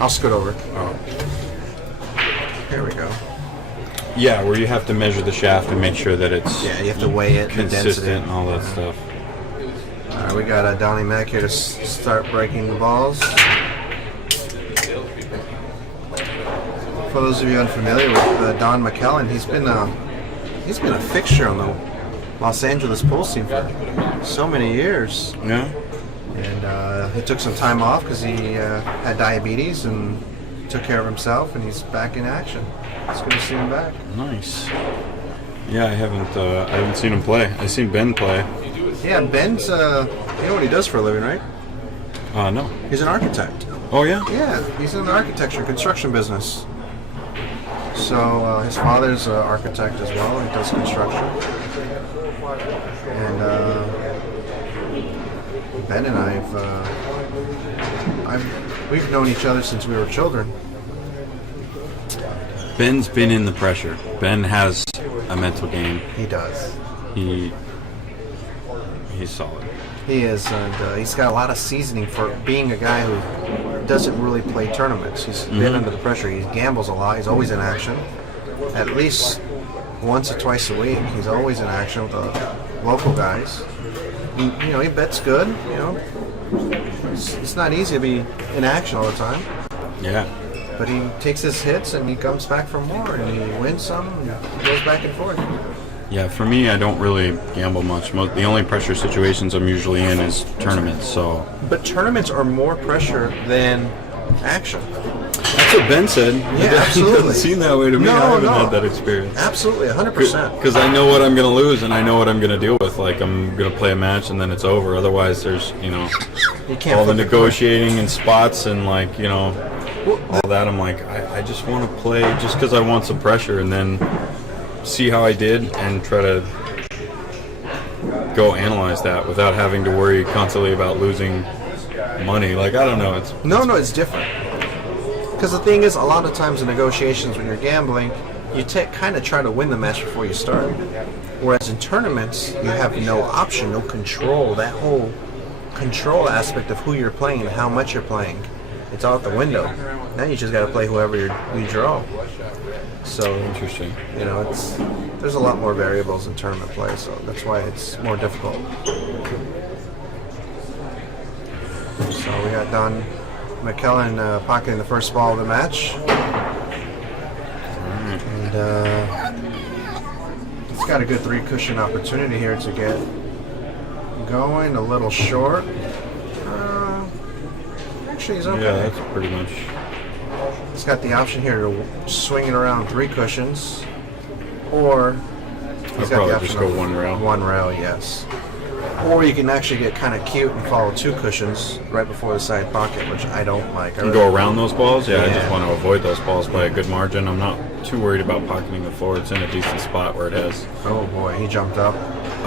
I'll scoot over. Oh. Here we go. Yeah, where you have to measure the shaft and make sure that it's you have to weigh it, consistent, and all that stuff. All right, we got Donnie Mac here to start breaking the balls. For those of you unfamiliar with Don McClelland, he's been a fixture on the Los Angeles pool scene for so many years. Yeah. And he took some time off because he had diabetes and took care of himself, and he's back in action. It's good to see him back. Nice. Yeah, I haven't seen him play. I've seen Ben play. Yeah, Ben's you know what he does for a living, right? No. He's an architect. Oh yeah? Yeah, he's in the architecture and construction business. So his father's an architect as well. He does construction. And Ben and we've known each other since we were children. Ben's been in the pressure. Ben has a mental game. He does. He's solid. He is, and he's got a lot of seasoning for being a guy who doesn't really play tournaments. He's been under the pressure. He gambles a lot. He's always in action. At least once or twice a week, he's always in action with the local guys. He bets good. It's not easy to be in action all the time. Yeah. But he takes his hits and he comes back for more, and he wins some and he goes back and forth. Yeah, for me, I don't really gamble much. The only pressure situations I'm usually in is tournaments. So. But tournaments are more pressure than action. That's what Ben said. Yeah, absolutely. It doesn't seem that way to me. I haven't had that experience. Absolutely, 100%. Because I know what I'm going to lose and I know what I'm going to deal with. Like, I'm going to play a match and then it's over. Otherwise, there's, you can't all the negotiating and spots and, all that. I'm like, I just want to play just because I want some pressure and then see how I did and try to go analyze that without having to worry constantly about losing money. Like, I don't know. It's different. Because the thing is, a lot of times in negotiations when you're gambling, you kind of try to win the match before you start. Whereas in tournaments, you have no option, no control. That whole control aspect of who you're playing and how much you're playing, it's out the window. Now you just got to play whoever you draw. So interesting. There's a lot more variables in tournament play, so that's why it's more difficult. So we got Don McClelland pocketing the first ball of the match. And he's got a good 3-cushion opportunity here to get going. A little short. Actually, he's okay. Yeah, that's pretty much. He's got the option here to swing it around 3 cushions, or he's got the option just go one rail. One rail, yes. Or you can actually get kind of cute and follow 2 cushions right before the side pocket, which I don't like. You go around those balls? Yeah, I just want to avoid those balls by a good margin. I'm not too worried about pocketing the floor. It's in a decent spot where it has. Oh boy, he jumped up.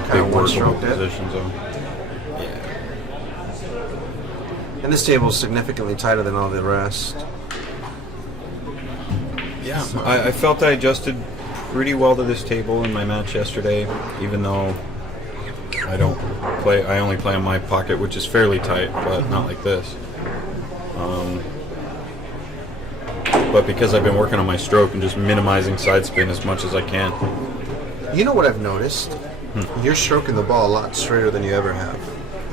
Kind of one-stroked position zone. Yeah. And this table is significantly tighter than all the rest. Yeah, I felt I adjusted pretty well to this table in my match yesterday, even though I only play on my pocket, which is fairly tight, but not like this. But because I've been working on my stroke and just minimizing side spin as much as I can. You know what I've noticed? You're stroking the ball a lot straighter than you ever have.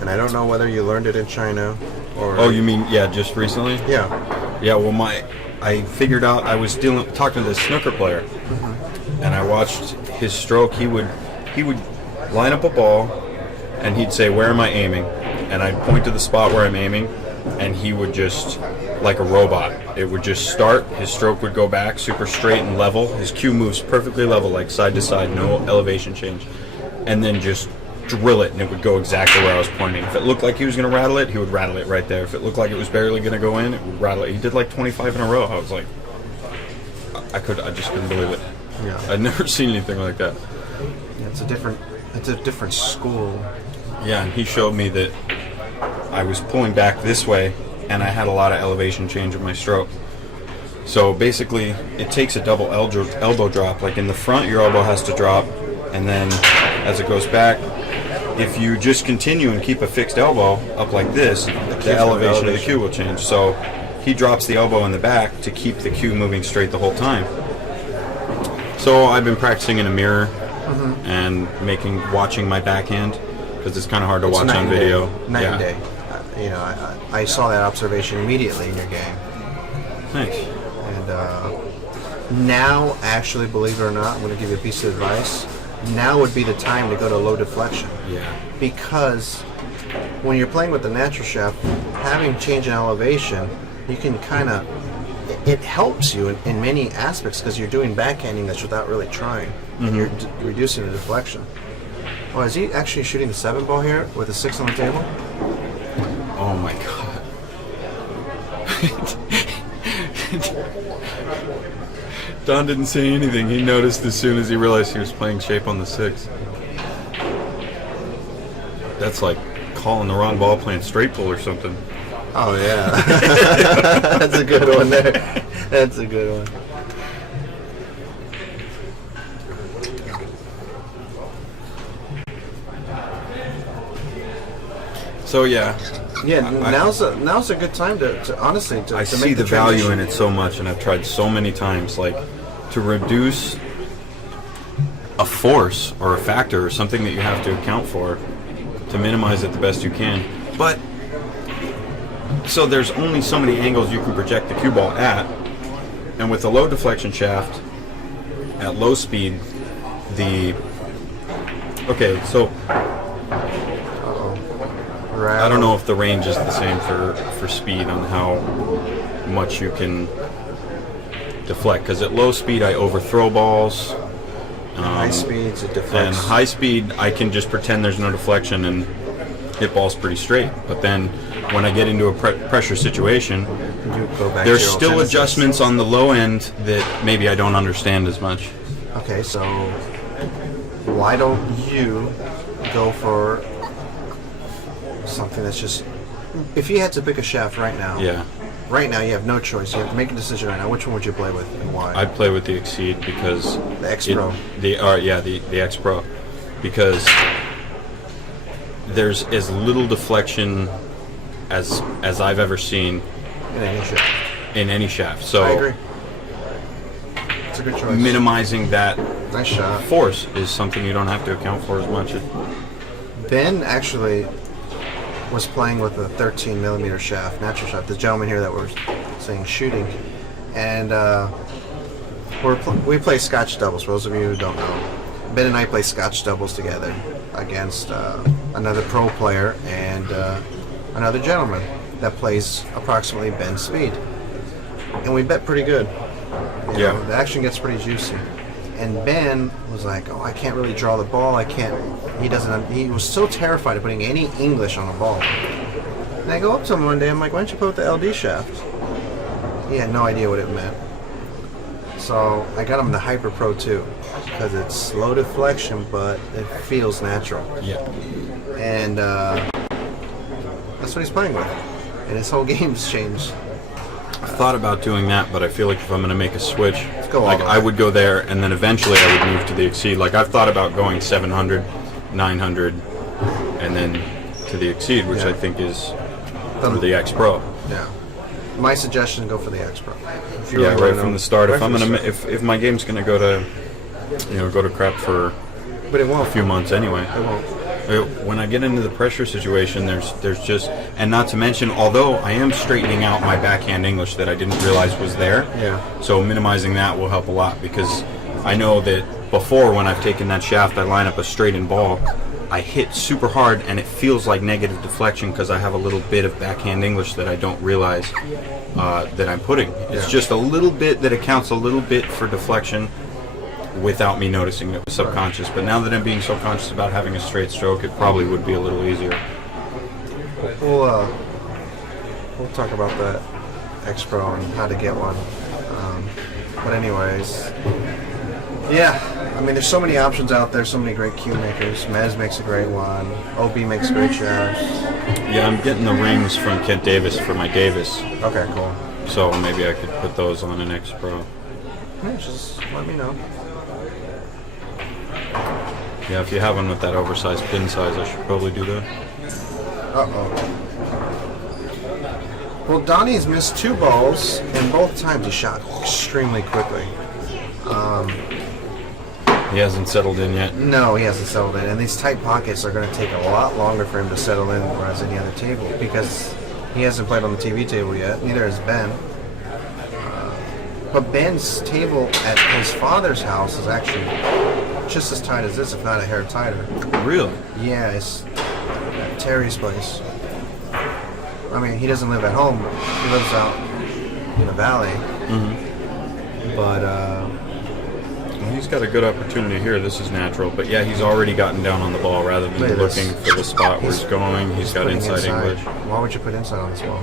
And I don't know whether you learned it in China or... Oh, you mean, just recently? Yeah. Yeah, well, I figured out, I was talking to this snooker player, and I watched his stroke. He would line up a ball, and he'd say, "Where am I aiming?" And I'd point to the spot where I'm aiming, and he would just, like a robot, it would just start, his stroke would go back super straight and level, his cue moves perfectly level, like side to side, no elevation change, and then just drill it, and it would go exactly where I was pointing. If it looked like he was going to rattle it, he would rattle it right there. If it looked like it was barely going to go in, it would rattle it. He did like 25 in a row. I was like, I just couldn't believe it. Yeah. I'd never seen anything like that. Yeah, it's a different school. Yeah, and he showed me that I was pulling back this way, and I had a lot of elevation change in my stroke. So basically, it takes a double elbow drop. Like in the front, your elbow has to drop, and then as it goes back, if you just continue and keep a fixed elbow up like this, the elevation of the cue will change. So he drops the elbow in the back to keep the cue moving straight the whole time. So I've been practicing in a mirror and watching my backhand because it's kind of hard to watch on video. Night and day. You know, I saw that observation immediately in your game. Thanks. And now, actually, believe it or not, I'm going to give you a piece of advice. Now would be the time to go to low deflection. Yeah. Because when you're playing with the natural shaft, having change in elevation, you can kind of, it helps you in many aspects because you're doing backhanding that's without really trying. And you're reducing the deflection. Oh, is he actually shooting the 7 ball here with a 6 on the table? Oh my god. Don didn't say anything. He noticed as soon as he realized he was playing shape on the 6. That's like calling the wrong ball playing straight pull or something. Oh, yeah. That's a good one there. That's a good one. So yeah. Yeah, now's a good time to honestly to see make the value transition. in it so much, and I've tried so many times, like to reduce a force or a factor or something that you have to account for to minimize it the best you can. But so there's only so many angles you can project the cue ball at, and with a low deflection shaft at low speed, I don't know if the range is the same for speed on how much you can deflect, because at low speed I overthrow balls. High speeds, it deflects. And high speed I can just pretend there's no deflection and hit balls pretty straight. But then when I get into a pressure situation, there's still adjustments on the low end that maybe I don't understand as much. Okay, so why don't you go for something that's just, if you had to pick a shaft right now, right now you have no choice, you have to make a decision right now, which one would you play with and why? I'd play with the Exceed because the X Pro. The X Pro, because there's as little deflection as I've ever seen in any shaft. So I agree. It's a good choice. Minimizing that nice shot force is something you don't have to account for as much. Ben actually was playing with a 13 millimeter shaft, natural shaft. The gentleman here that we're saying shooting, and we play Scotch doubles. For those of you who don't know, Ben and I play Scotch doubles together against another pro player and another gentleman that plays approximately Ben's speed, and we bet pretty good. You know, the action gets pretty juicy. And Ben was like, "Oh, I can't really draw the ball. I can't." He was so terrified of putting any English on a ball. And I go up to him one day. I'm like, "Why don't you put the LD shaft?" He had no idea what it meant. So I got him the Hyper Pro 2 because it's slow deflection, but it feels natural. Yeah. And that's what he's playing with. And his whole game's changed. I thought about doing that, but I feel like if I'm going to make a switch, I would go there, and then eventually I would move to the Exceed. Like I've thought about going 700, 900, and then to the Exceed, which I think is for the X Pro. Yeah. My suggestion: go for the X Pro. Right from the start. If I'm gonna, if my game's gonna go to crap for a few months anyway. It won't. When I get into the pressure situation, there's just, and not to mention, although I am straightening out my backhand English that I didn't realize was there. Yeah. So minimizing that will help a lot, because I know that before, when I've taken that shaft, I line up a straightened ball, I hit super hard and it feels like negative deflection because I have a little bit of backhand English that I don't realize that I'm putting. It's just a little bit that accounts a little bit for deflection without me noticing it was subconscious. But now that I'm being subconscious about having a straight stroke, it probably would be a little easier. We'll talk about that X Pro and how to get one. But anyways, yeah. I mean, there's so many options out there, so many great cue makers. Mez makes a great one. OB makes great shafts. Yeah, I'm getting the rings from Kent Davis for my Davis. Okay, cool. So maybe I could put those on an X Pro. Yeah, just let me know. Yeah, if you have one with that oversized pin size, I should probably do that. Uh-oh. Well, Donnie's missed 2 balls, and both times he shot extremely quickly. He hasn't settled in yet. No, he hasn't settled in, and these tight pockets are going to take a lot longer for him to settle in, whereas any other table, because he hasn't played on the TV table yet. Neither has Ben. But Ben's table at his father's house is actually just as tight as this, if not a hair tighter. Really? Yeah, it's at Terry's place. I mean, he doesn't live at home. He lives out in the valley. Mm-hmm. But, well, he's got a good opportunity here. This is natural. But yeah, he's already gotten down on the ball rather than looking for the spot where he's going. He's got inside English. Why would you put inside on this ball?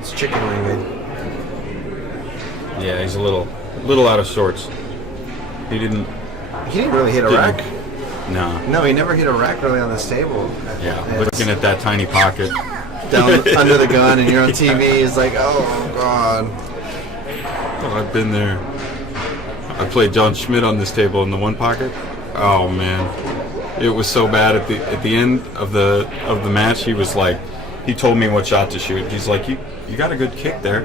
It's chicken winged. Yeah, he's a little out of sorts. He didn't really hit a rack. No, he never hit a rack really on this table. Yeah, looking at that tiny pocket down under the gun, and you're on TV. It's like, oh god. Oh, I've been there. I played John Schmidt on this table in the one pocket. Oh man, it was so bad at the end of the match. He was like, he told me what shot to shoot. He's like, you got a good kick there.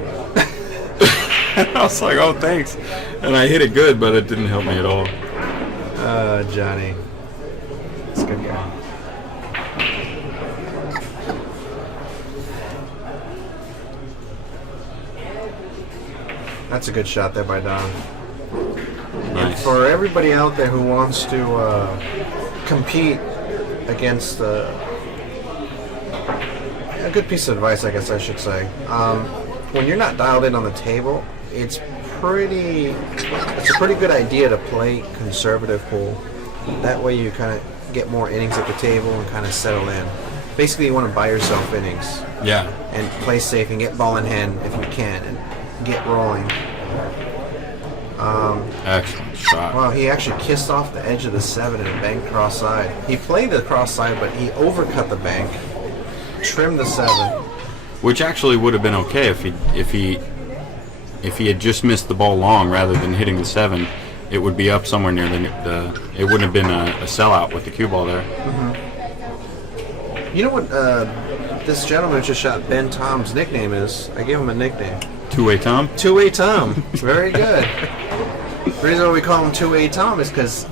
I was like, oh thanks, and I hit it good, but it didn't help me at all. Johnny. It's a good guy. That's a good shot there by Don. Nice. And for everybody out there who wants to compete against a good piece of advice, I guess I should say. When you're not dialed in on the table, it's a pretty good idea to play conservative pool. That way you kind of get more innings at the table and kind of settle in. Basically, you want to buy yourself innings. Yeah. And play safe and get ball in hand if you can and get rolling. Excellent shot. Wow, he actually kissed off the edge of the 7 and banked cross side. He played the cross side, but he overcut the bank, trimmed the 7. Which actually would have been okay if he had just missed the ball long rather than hitting the 7. It would be up somewhere near the it wouldn't have been a sellout with the cue ball there. Mm-hmm. You know what this gentleman who just shot Ben Tom's nickname is? I gave him a nickname. Two-way Tom? Two-way Tom. Very good. The reason why we call him Two-way Tom is because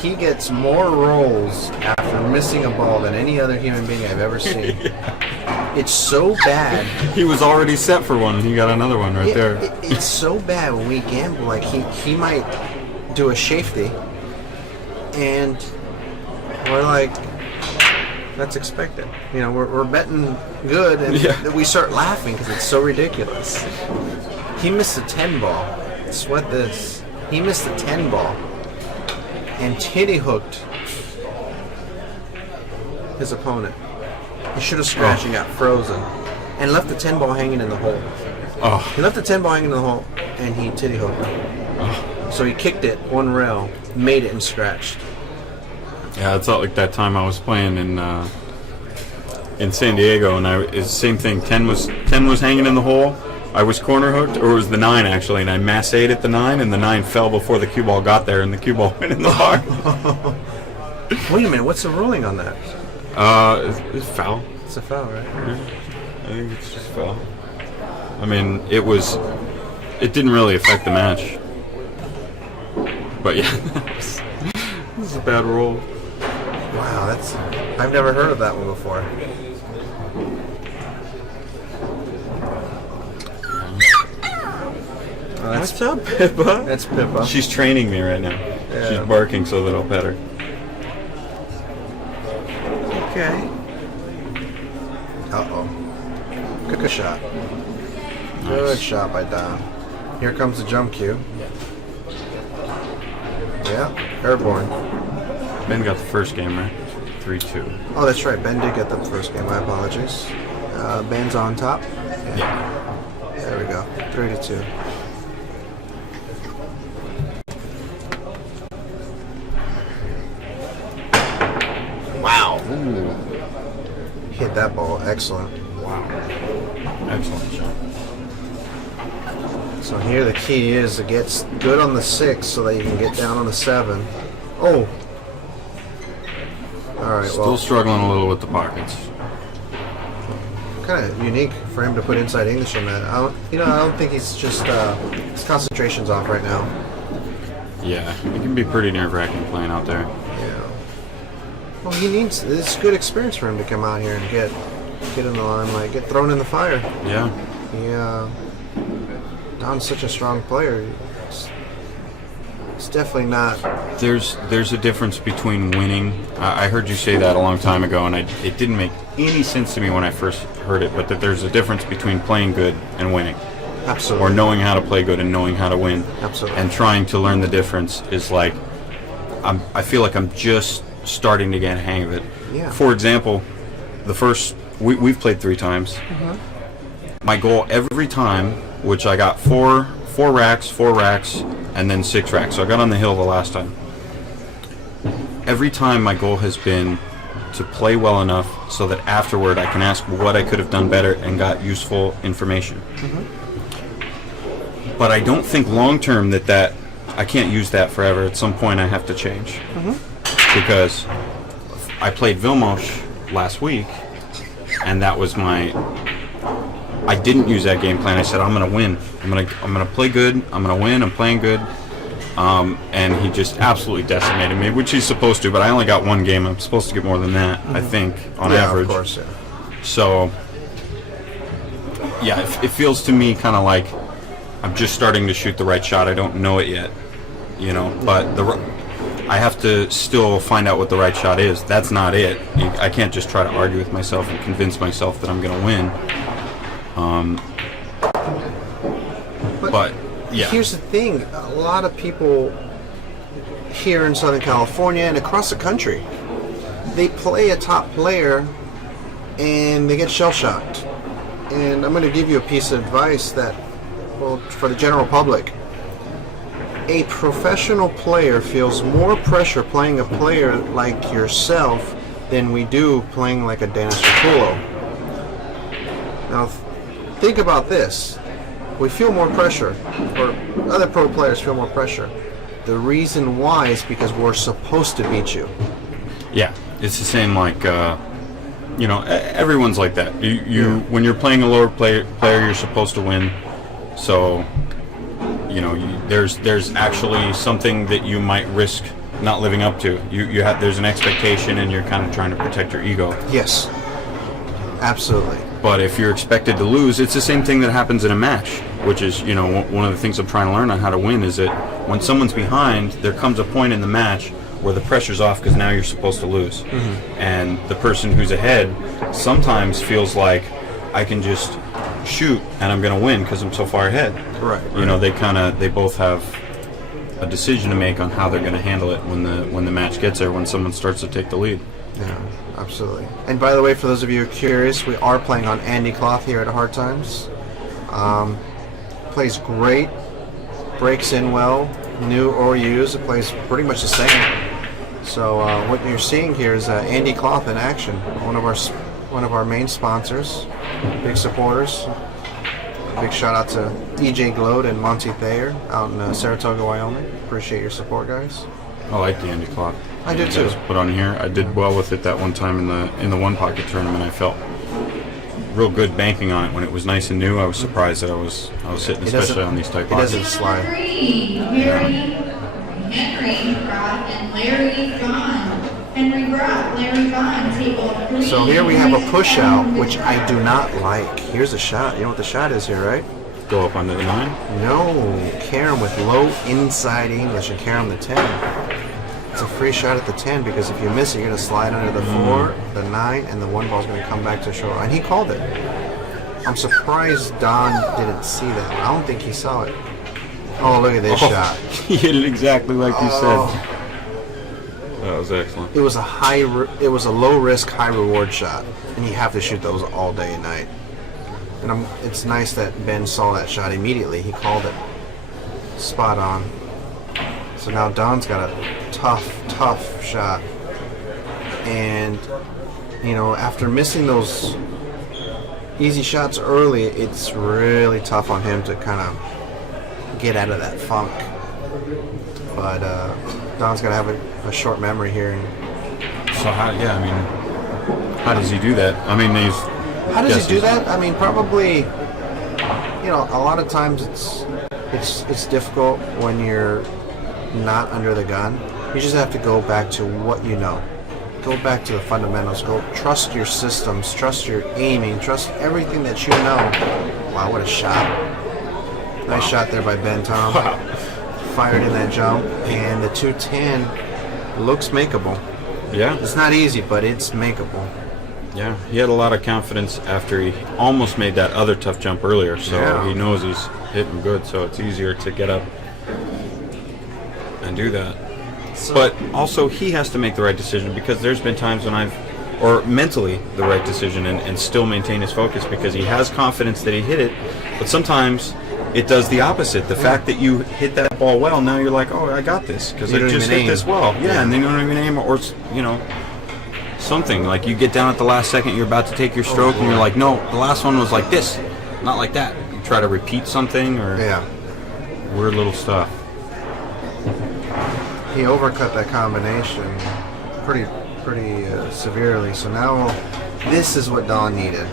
he gets more rolls after missing a ball than any other human being I've ever seen. Yeah. It's so bad. He was already set for one, and he got another one right there. It's so bad when we gamble. Like he might do a safety, and we're like, that's expected. You know, we're betting good, and we start laughing because it's so ridiculous. He missed a 10 ball. Sweat this. He missed a 10 ball and titty hooked his opponent. He should have scratched and got frozen and left the 10 ball hanging in the hole. Oh. He left the 10 ball hanging in the hole and he titty hooked it. Oh. So he kicked it one rail, made it, and scratched. Yeah, it's not like that time I was playing in San Diego, and it's the same thing. 10 was hanging in the hole. I was corner hooked, or it was the 9 actually, and I massayed at the 9, and the 9 fell before the cue ball got there, and the cue ball went in the bar. Wait a minute, what's the ruling on that? It's foul. It's a foul, right? Yeah. I think it's just foul. I mean, it didn't really affect the match, but yeah, this is a bad roll. Wow, I've never heard of that one before. What's up, Pippa? That's Pippa. She's training me right now. Yeah. She's barking so that I'll pet her. Okay. Uh-oh. Good shot. Nice. Good shot by Don. Here comes the jump cue. Yeah, airborne. Ben got the first game, right? 3-2. Oh, that's right. Ben did get the first game. My apologies. Ben's on top. Yeah. There we go. 3-2. Wow. Ooh. Hit that ball. Excellent. Wow. Excellent shot. So here the key is to get good on the 6 so that you can get down on the 7. Oh. All right. Still struggling a little with the pockets. kind of unique for him to put inside English on that. I don't think he's just his concentration's off right now. Yeah, it can be pretty nerve-wracking playing out there. Yeah. Well, it's good experience for him to come out here and get in the limelight, get thrown in the fire. Yeah. Yeah. Don's such a strong player. It's definitely not. There's a difference between winning. I heard you say that a long time ago, and it didn't make any sense to me when I first heard it. But that there's a difference between playing good and winning. Absolutely. Or knowing how to play good and knowing how to win. Absolutely. And trying to learn the difference is like, I feel like I'm just starting to get a hang of it. Yeah. For example, we've played 3 times. Mm-hmm. My goal every time, which I got four racks, and then 6 racks. So I got on the hill the last time. Every time my goal has been to play well enough so that afterward I can ask what I could have done better and got useful information. Mm-hmm. But I don't think long term that I can't use that forever. At some point I have to change. Mm-hmm. Because I played Vilmos last week, and that was I didn't use that game plan. I said, I'm going to win. I'm going to play good. I'm going to win. I'm playing good. And he just absolutely decimated me, which he's supposed to, but I only got 1 game. I'm supposed to get more than that, I think, on average. Of course, yeah. So, yeah, it feels to me kind of like I'm just starting to shoot the right shot. I don't know it yet, but I have to still find out what the right shot is. That's not it. I can't just try to argue with myself and convince myself that I'm going to win. But yeah. Here's the thing: a lot of people here in Southern California and across the country, they play a top player and they get shell-shocked. And I'm going to give you a piece of advice that, well, for the general public, a professional player feels more pressure playing a player like yourself than we do playing like a Dennis Rapulo. Now, think about this. We feel more pressure, or other pro players feel more pressure. The reason why is because we're supposed to beat you. Yeah, it's the same like, everyone's like that. When you're playing a lower player, you're supposed to win. So, there's actually something that you might risk not living up to. There's an expectation, and you're kind of trying to protect your ego. Yes, absolutely. But if you're expected to lose, it's the same thing that happens in a match, which is, one of the things I'm trying to learn on how to win is that when someone's behind, there comes a point in the match where the pressure's off because now you're supposed to lose. Mm-hmm. And the person who's ahead sometimes feels like I can just shoot and I'm going to win because I'm so far ahead. Right. They both have a decision to make on how they're going to handle it when the match gets there, when someone starts to take the lead. Yeah, absolutely. And by the way, for those of you who are curious, we are playing on Andy Cloth here at Hard Times. Plays great, breaks in well, new or used. It plays pretty much the same. So what you're seeing here is Andy Cloth in action, one of our main sponsors, big supporters. A big shout out to EJ Glode and Monty Thayer out in Saratoga, Wyoming. Appreciate your support, guys. I like the Andy Cloth. I did too. Put on here. I did well with it that one time in the One Pocket tournament. I felt real good banking on it when it was nice and new. I was surprised that I was hitting, especially on these tight pockets. It doesn't slide. Henry brought and Larry Vaughn. Henry brought Larry Vaughn, table 3. So here we have a push out, which I do not like. Here's a shot. You know what the shot is here, right? Go up under the 9? No. Karam with low inside English and Karam the 10. It's a free shot at the 10 because if you miss it, you're going to slide under the 4, the 9, and the 1 ball's going to come back to shore. And he called it. I'm surprised Don didn't see that. I don't think he saw it. Oh, look at this shot. He hit it exactly like you said. That was excellent. It was a low risk, high reward shot, and you have to shoot those all day and night. And it's nice that Ben saw that shot immediately. He called it spot on. So now Don's got a tough shot. And, after missing those easy shots early, it's really tough on him to kind of get out of that funk. But Don's got to have a short memory here. So how does he do that? I mean, How does guesses. he do that? I mean, probably, you know, a lot of times it's difficult when you're not under the gun. You just have to go back to what you know. Go back to the fundamentals. Go trust your systems, trust your aiming, trust everything that you know. Wow, what a shot. Nice shot there by Ben Tom. Wow. Fired in that jump, and the 210 looks makeable. Yeah. It's not easy, but it's makeable. Yeah, he had a lot of confidence after he almost made that other tough jump earlier, so Yeah. he knows he's hitting good, so it's easier to get up and do that. But also, he has to make the right decision, because there's been times when or mentally the right decision, and still maintain his focus, because he has confidence that he hit it, but sometimes it does the opposite. The fact that you hit that ball well, now you're like, oh, I got this, because I You don't just even hit aim. this well. Yeah, and then you don't even aim, or, you know, something. Like you get down at the last second, you're about to take your stroke, and you're like, no, the last one was like this, not like that. You try to repeat something, or weird little stuff. He overcut that combination pretty severely. So now this is what Don needed.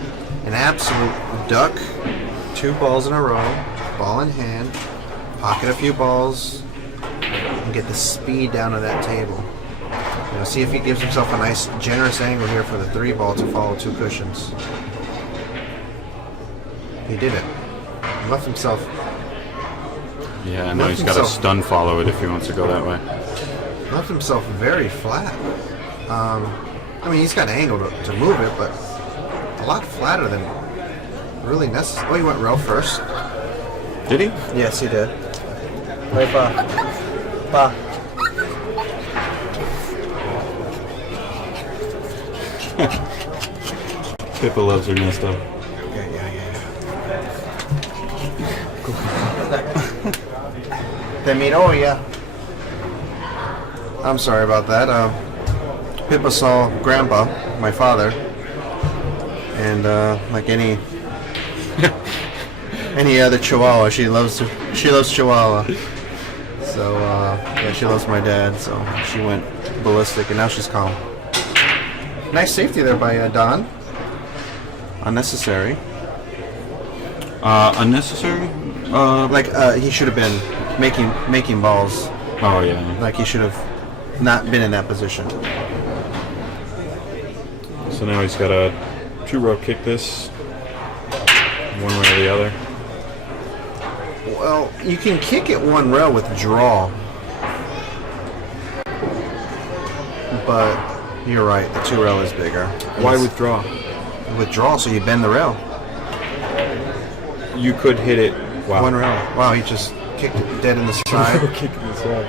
An absolute duck, 2 balls in a row, ball in hand, pocket a few balls, and get the speed down to that table. You know, see if he gives himself a nice generous angle here for the 3 ball to follow 2 cushions. He did it. He left himself. Yeah, now he's got to stun follow it if he wants to go that way. Left himself very flat. I mean, he's got an angle to move it, but a lot flatter than really necessary. Oh, he went rail first. Did he? Yes, he did. Right, Pa. Pa. Pippa loves her Nesto. Yeah. Te miro ya. I'm sorry about that. Pippa saw Grandpa, my father, and like any other Chihuahua, she loves Chihuahua. So yeah, she loves my dad. So she went ballistic, and now she's calm. Nice safety there by Don. Unnecessary. Unnecessary? He should have been making balls. Oh, yeah. Like he should have not been in that position. So now he's got to 2-row kick this one way or the other. Well, you can kick it 1 rail with draw. But you're right, the 2 rail is bigger. Why withdraw? Withdraw, so you bend the rail. You could hit it. Wow. 1 rail. Wow, he just kicked it dead in the side. Kicking this way.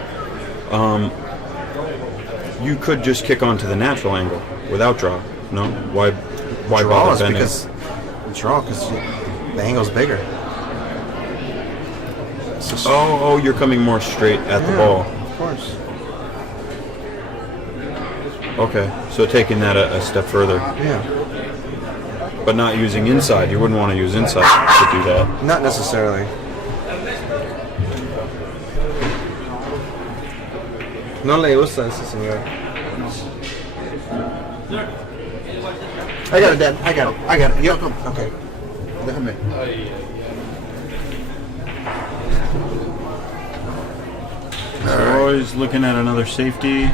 You could just kick onto the natural angle without draw. No? Why Draw bother is bending? because the angle's bigger. Oh, you're coming more straight at the ball. Of course. Okay, so taking that a step further. Yeah. But not using inside. You wouldn't want to use inside to do that. Not necessarily. No le gusta ese señor. I got it, Dad. I got it. Yo, come. Okay. Déjame. Always looking at another safety.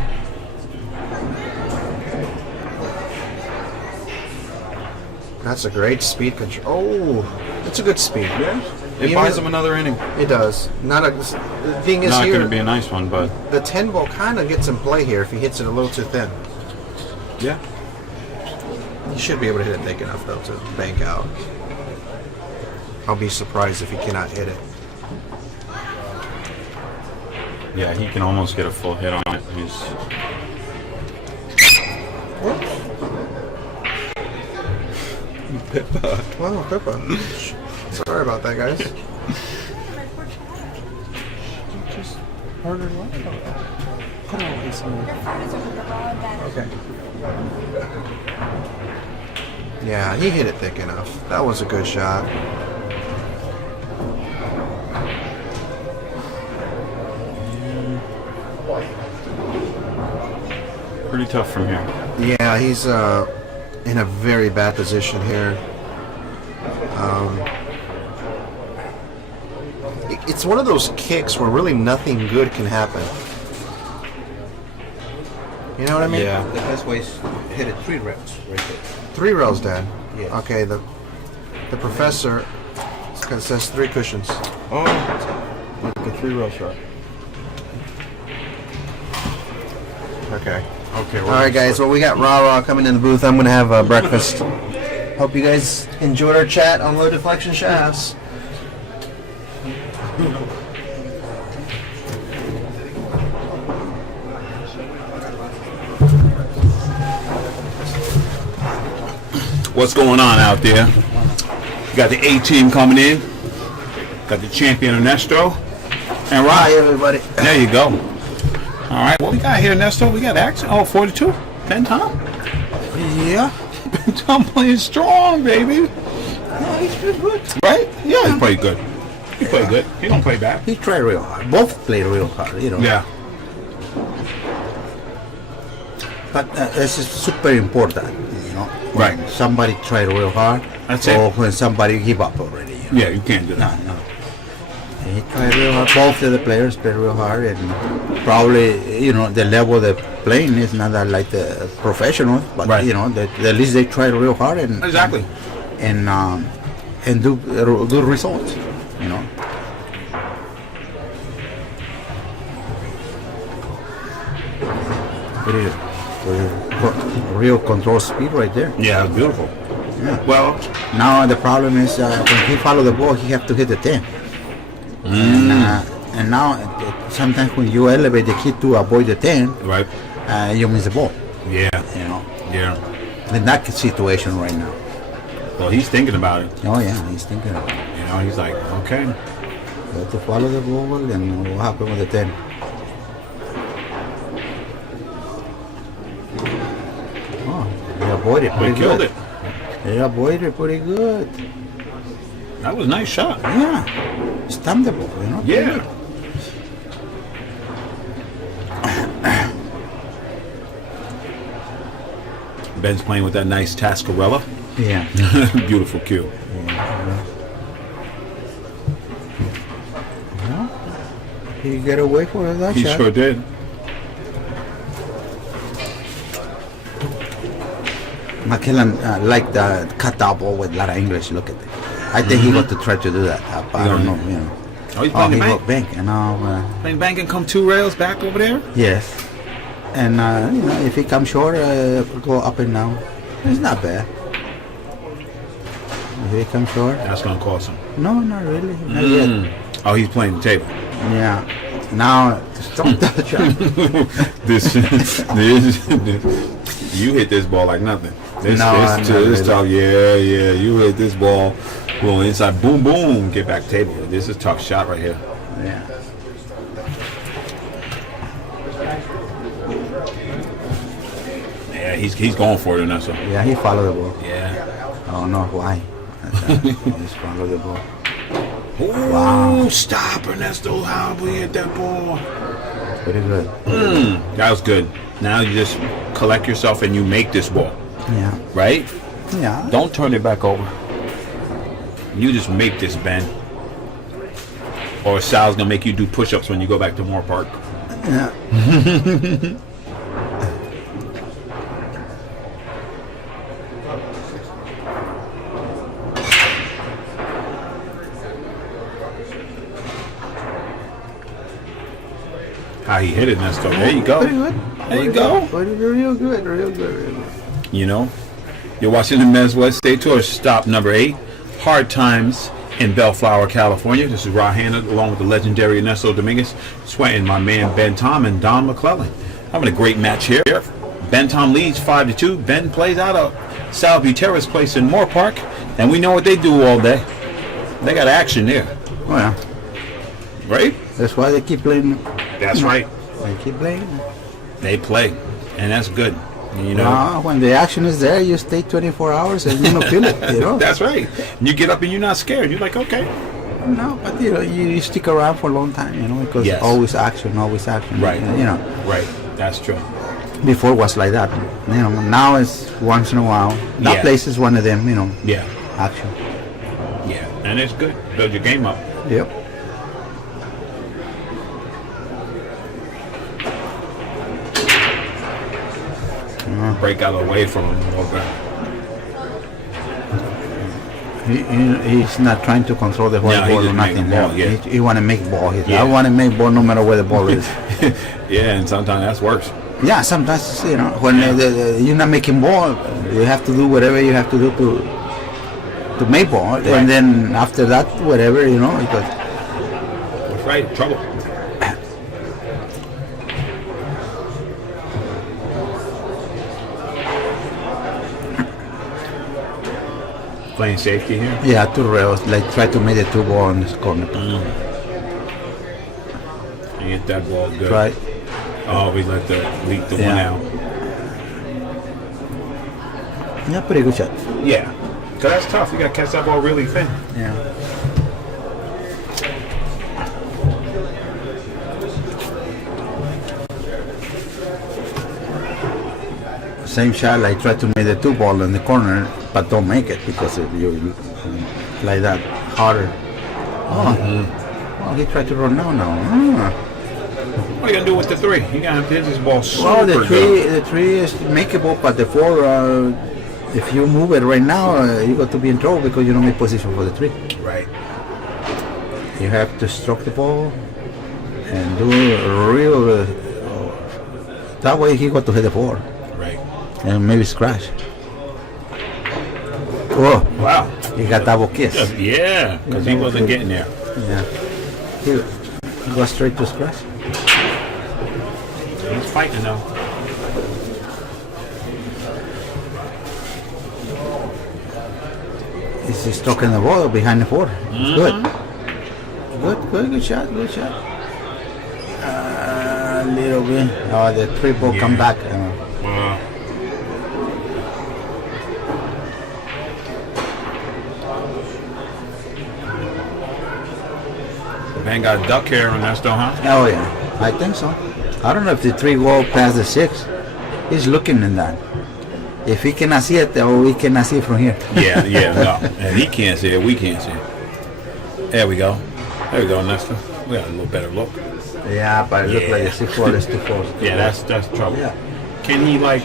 That's a great speed control. Oh, that's a good speed. Yeah. It buys him another inning. It does. The thing is Not here, going to be a nice one, but the 10 ball kind of gets in play here if he hits it a little too thin. yeah. He should be able to hit it thick enough, though, to bank out. I'll be surprised if he cannot hit it. Yeah, he can almost get a full hit on it. Pippa. Wow, Pippa. Sorry about that, guys. Just harder to put it away somewhere. Okay. Yeah, he hit it thick enough. That was a good shot. Pretty tough from here. Yeah, he's in a very bad position here. It's one of those kicks where really nothing good can happen. You know what I mean? Yeah. The best way is hit it 3 reps right there. 3 rails, Dad. Yes. Okay. The professor says 3 cushions. Oh, like the 3-rail shot. Okay. Okay. All right, guys. Well, we got Rah coming in the booth. I'm gonna have breakfast. Hope you guys enjoyed our chat on low deflection shafts. What's going on out there? You got the A team coming in. Got the champion Ernesto. And Hi, Ryan. everybody. There you go. All right, what we got here, Ernesto? We got action. Oh, 42. Ben Tom. Yeah. Ben Tom playing strong, baby. No, he's pretty good. Right? Yeah, he played good. He played good. He don't play bad. He tried real hard. Both played real hard, you know. Yeah. But this is super important, you know. Right. When somebody tried real hard. That's or it. when somebody give up already. You know? Yeah, you can't do No, that. no. He tried real hard. Both of the players played real hard, and probably, you know, the level they're playing is not that like the professional, but Right. you know, at least they tried real hard and Exactly. and do good results, you know. Real control speed right there. Yeah, beautiful. Yeah. Well, Now the problem is when he follow the ball, he have to hit the 10. And now sometimes when you elevate the kid to avoid the 10, right. you miss the ball. Yeah. You know, Yeah. in that situation right now. Well, he's thinking about it. Oh yeah, he's thinking about it. You know, he's like, okay. But to follow the ball, and what happened with the 10? Oh, they avoided He pretty killed good. it. They avoided pretty good. That was a nice shot. Yeah, stamp the ball, you know. Yeah. Ben's playing with that nice Tascarella. Yeah. Beautiful cue. He get away for that He shot. sure did. McClelland liked the cut out ball with a lot of English. Look at it. I think he got to try to do that. But I don't know. You know. Oh, he's Oh, playing he the bank. got bank. And Playing bank and come 2 rails back over there. yes. And you know, if he comes short, go up and down. It's not bad. If he comes short, That's gonna cost him. no, not really. Not yet. Oh, he's playing the table. Yeah. Now, stop that shot. This, you hit this ball like nothing. This, No, I'm this, not this really. tough. Yeah. You hit this ball, go inside, boom, boom, get back table. This is a tough shot right here. Yeah. Yeah, he's going for it, and that's Yeah, he followed the ball. yeah. I don't know why. He just followed the ball. Ooh, Wow. stop, Ernesto! How we hit that ball? Pretty good. That was good. Now you just collect yourself and you make this ball, Yeah. right? Yeah. Don't turn it back over. You just make this, Ben. Or Sal's gonna make you do push-ups when you go back to Moore Park. Yeah. How he hit it, Ernesto. There you go. Pretty good. There you go. Pretty real good. Real good. Real good. You know, you're watching the Men's West State Tour, stop number 8, Hard Times in Bellflower, California. This is Rah Hanna, along with the legendary Ernesto Dominguez, sweating my man Ben Tom and Don McClelland. Having a great match here. Ben Tom leads 5-2. Ben plays out of Sal Buterra's place in Moore Park, and we know what they do all day. They got action there, Oh yeah. right? That's why they keep playing. That's right. They keep playing. They play, and that's good. You know. When the action is there, you stay 24 hours and you don't feel it. You know. That's right. You get up and you're not scared. You're like, okay. No, but you know, you stick around for a long time. You know, because Yes. always action, always action. Right. You know. Right. That's true. Before it was like that. You know. Now it's once in a while. That Yeah. place is one of them. You know. Yeah. Action. And it's good. Build your game up. Yep. Break out away from him a little bit. He's not trying to control the whole No, he ball or just make nothing. the ball, yeah. He want to make ball. Yeah. I want to make ball no matter where the ball is. Yeah, and sometimes that's worse. Yeah, sometimes when you're not making ball, you have to do whatever you have to do to make ball, Right. and then after that, whatever because That's right. Trouble. Playing safety here. yeah, 2 rails like try to make the 2 ball in this corner. And get that ball good. Try. Oh, we let the leak the one Yeah. out. Yeah, pretty good shot. Yeah. So that's tough. You got to catch that ball really thin. Yeah. Same shot, like try to make the 2 ball in the corner, but don't make it because if you like that harder. Oh, he tried to run now. What are you going to do with the 3? You got to hit this ball super Well, good. the 3 is makeable, but the 4, if you move it right now, you got to be in trouble because you don't make position for the 3. Right. You have to stroke the ball and do a real. That way he got to hit the 4 Right. and maybe scratch. Oh, Wow. he got double kiss. Yeah, because he wasn't getting there. Yeah. He goes straight to scratch. He's fighting though. He's stroking the ball behind the 4. It's good. Good shot. A little bit. Oh, the 3 ball come Yeah. back. Man got duck hair on that still, huh? Oh yeah, I think so. I don't know if the 3 go past the 6. He's looking in that. If he cannot see it, or we cannot see it from here. Yeah, no. And he can't see it, we can't see it. There we go, Nestor. We got a little better look. Yeah, but it looks like Yeah. the 6-4 is too close. Yeah, that's trouble. Yeah. Can he like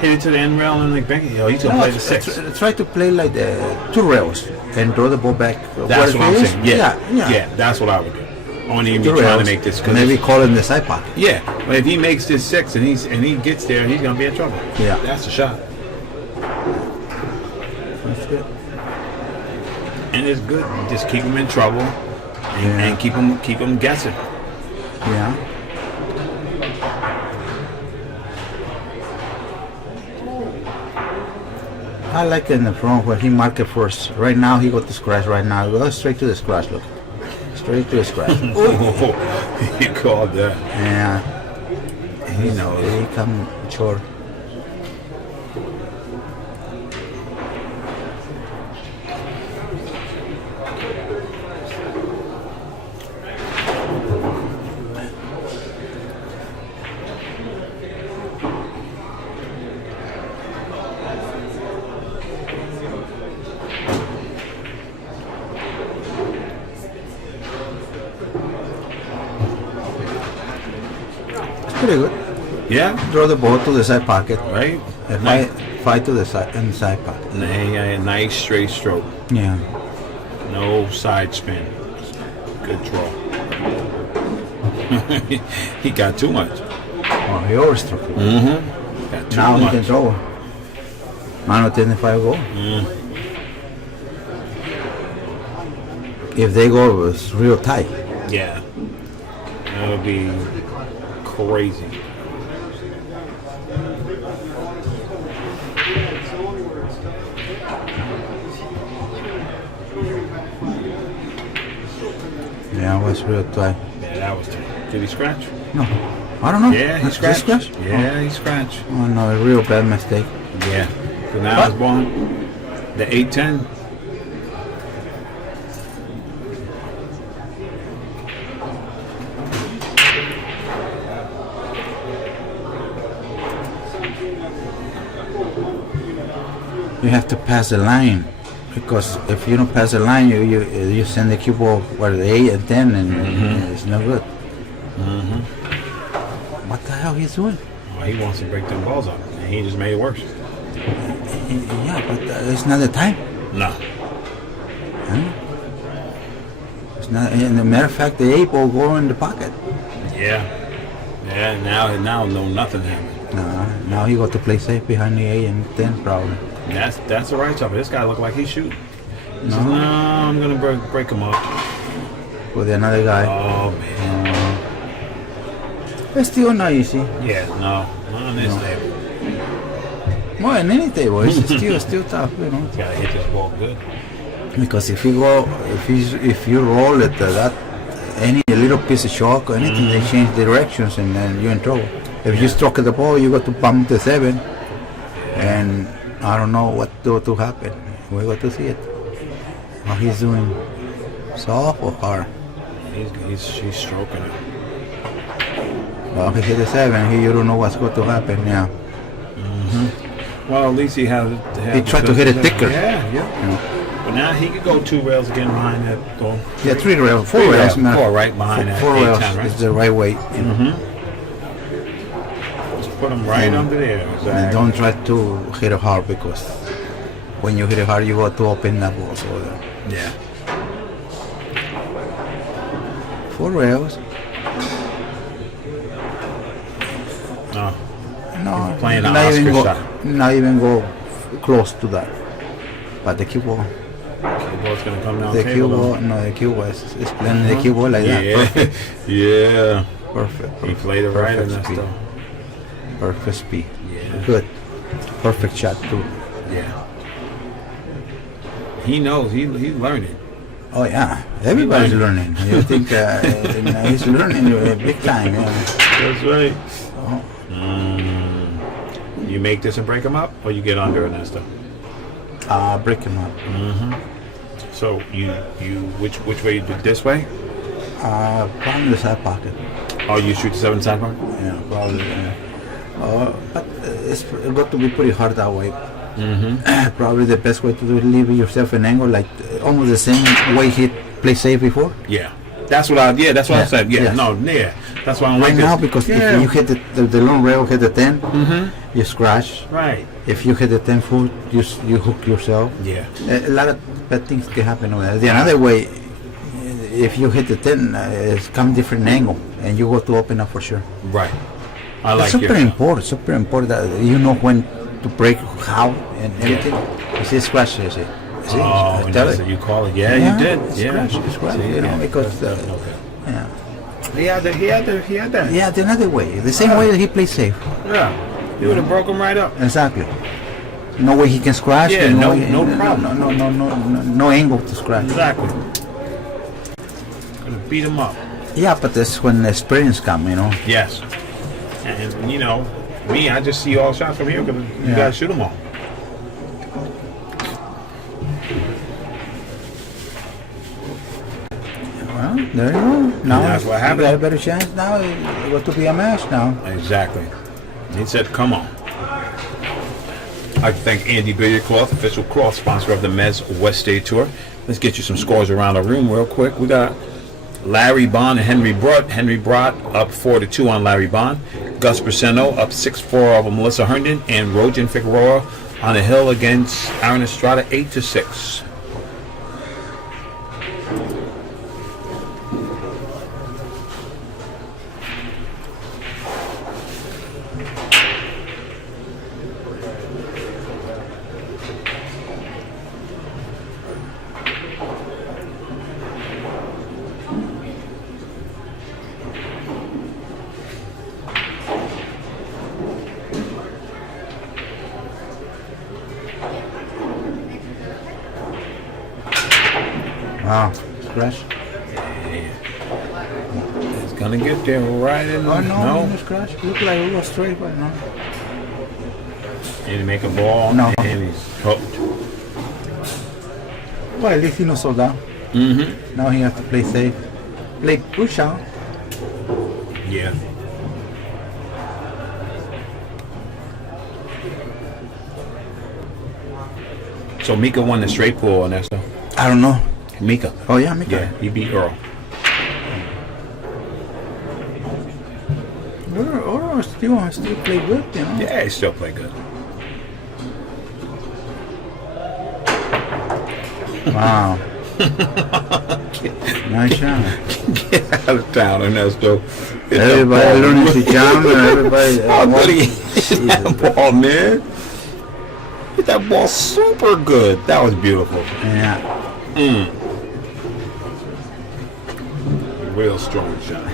hit it to the end rail and like bang it? He's gonna play the 6. Try to play like the 2 rails and throw the ball back. That's what I'm where it is. saying. Yeah. Yeah, that's what I would do. Only if 2 you're trying to rails, make this. and maybe call in the side pocket. Yeah, but if he makes this 6 and he gets there, he's gonna be in trouble. Yeah. That's a shot. That's good. And it's good. Just keep him in trouble and keep him guessing. Yeah. I like it in the front where he marked it first. Right now he got the scratch. Right now go straight to the scratch. Look, straight to the scratch. He called that. Yeah, He knows. he come short. It's pretty good. Yeah, Throw the ball to the side pocket. right? And Nice. fight to the side inside pocket. A nice straight stroke. Yeah. No side spin. Good draw. He got too much. Oh, he overstruck it. Got too Now he much. can throw. Mano tiene 5 goal. If they go, it's real tight. Yeah. That'll be crazy. Yeah, it was real tight. Yeah, that was tough. Did he scratch? No, I don't know. Yeah, he Did scratched. scratch? Yeah, he scratched. Oh no, a real bad mistake. Yeah. So now it's going the 8-10. You have to pass the line Because if you don't pass the line, you send the cue ball where the 8 and 10, and it's no good. What the hell he's doing? Well, he wants to break them balls up, and he just made it worse. Yeah, but it's not the time. No. Huh? It's not. And a matter of fact, the 8 ball go in the pocket. Yeah. Yeah. Now, no, nothing happened. Now he got to play safe behind the 8 and 10 probably. That's the right stuff. This guy look like he's shooting. He No. says, no, I'm gonna break him up. With another guy. Oh man. It's still not easy. Yeah. No. Not on this No. table. More than any table, it's still tough, you know. He's gotta hit this ball good. Because if you roll it, that any little piece of chalk or anything, they change directions and then you're in trouble. If you struck the ball, you got to bump the 7, and I don't know what to happen. We got to see it. How he's doing. Soft or hard? She's stroking it. Well, he hit the 7. You don't know what's going to happen. Yeah. Well, at least he He tried to hit it thicker. Yeah. But now he could go 2 rails again behind that door. Yeah, 3 rails, 4 Three rails. rails, 4 right behind that 4 rails 8-10, right? is the right weight. You know? Just put him right under there. And Exactly. don't try to hit it hard, because when you hit it hard, you got to open that ball. So Yeah. 4 rails. No. No, playing an not even Oscar go, shot. not even go close to that. But the cue ball, The ball's gonna come down the table. cue though. ball, no, the cue ball is playing the cue ball like that. Yeah. Yeah. Perfect. He played it right in that speed. stuff. Perfect speed. Yeah. Good. Perfect shot too. Yeah. He knows. He's learning. Oh yeah, everybody's learning. You think he's learning big time? Yeah. That's right. Oh. You make this and break him up, or you get under and that stuff. Break him up. So you which way you do it? This way? Probably the side pocket. Oh, you shoot the 7 side pocket? Yeah, probably. But it's got to be pretty hard that way. Probably the best way to do it, leave yourself an angle like almost the same way he played safe before. Yeah. That's what I. Yeah, that's what I Yeah, said. Yeah. yes. No. Yeah. That's why I'm Right like now, this. because Yeah. if you hit the long rail, hit the 10, you scratch. Right. If you hit the 10 foot, you hook yourself. Yeah. A lot of bad things can happen over there. The another way, if you hit the 10, it's come different angle, and you go to open up for sure. Right. I like It's super your. important that you know when to break, how, and everything. You see, scratch, you see. See? Oh, I and tell that's it. what you call it. Yeah, you did. Yeah. Scratch, See, you know, yeah. because, Okay. yeah. He had that. Yeah, the another way, the same way that he plays safe. Yeah. You would have broke him right up. Exactly. No way he can scratch. Yeah, and no way- problem. No angle to scratch. Exactly. Gonna beat him up. Yeah, but that's when the experience come, you know. Yes. And you know, me, I just see all shots from here because you Yeah. gotta shoot them all. Well, there you go. Now that's what happened. You got a better chance now. It got to be a match now. Exactly. He said, "Come on." I'd like to thank Andy Billiard Cloth, official cloth sponsor of the Mez West State Tour. Let's get you some scores around the room real quick. We got Larry Bond and Henry Brott. Henry Brott up 4-2 on Larry Bond. Gus Braceno up 6-4 over Melissa Herndon, and Rojan Figueroa on the hill against Aaron Estrada 8-6. Wow, scratch. It's gonna get there right in. Oh no, scratch. Look like it was straight, but no. Did he make a ball? No. And he's hooked. Well, at least he knows so down. Now he has to play safe. Play push out. Yeah. So Mika won the straight pool, Ernesto. I don't know. Mika. Oh yeah, Mika. Yeah, he beat Earl. Or still play good, you know. Yeah, he still play good. Wow. Nice shot. Get out of town, Ernesto. Hit that Everybody ball. learning to jump. Everybody. How good he hit that ball, man. Hit that ball super good. That was beautiful. Yeah. Real strong shot.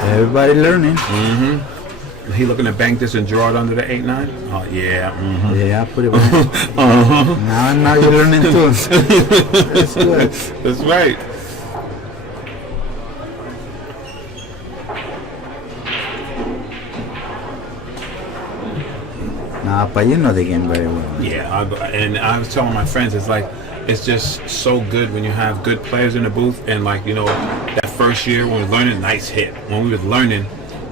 Everybody learning. He looking to bank this and draw it under the 8-9? Oh, yeah. Yeah, put it back. Now you're learning too. That's good. That's right. Nah, but you know the game very well. Yeah, and I was telling my friends, it's like, it's just so good when you have good players in the booth. And like, you know, that first year when we were learning, nice hit. When we were learning,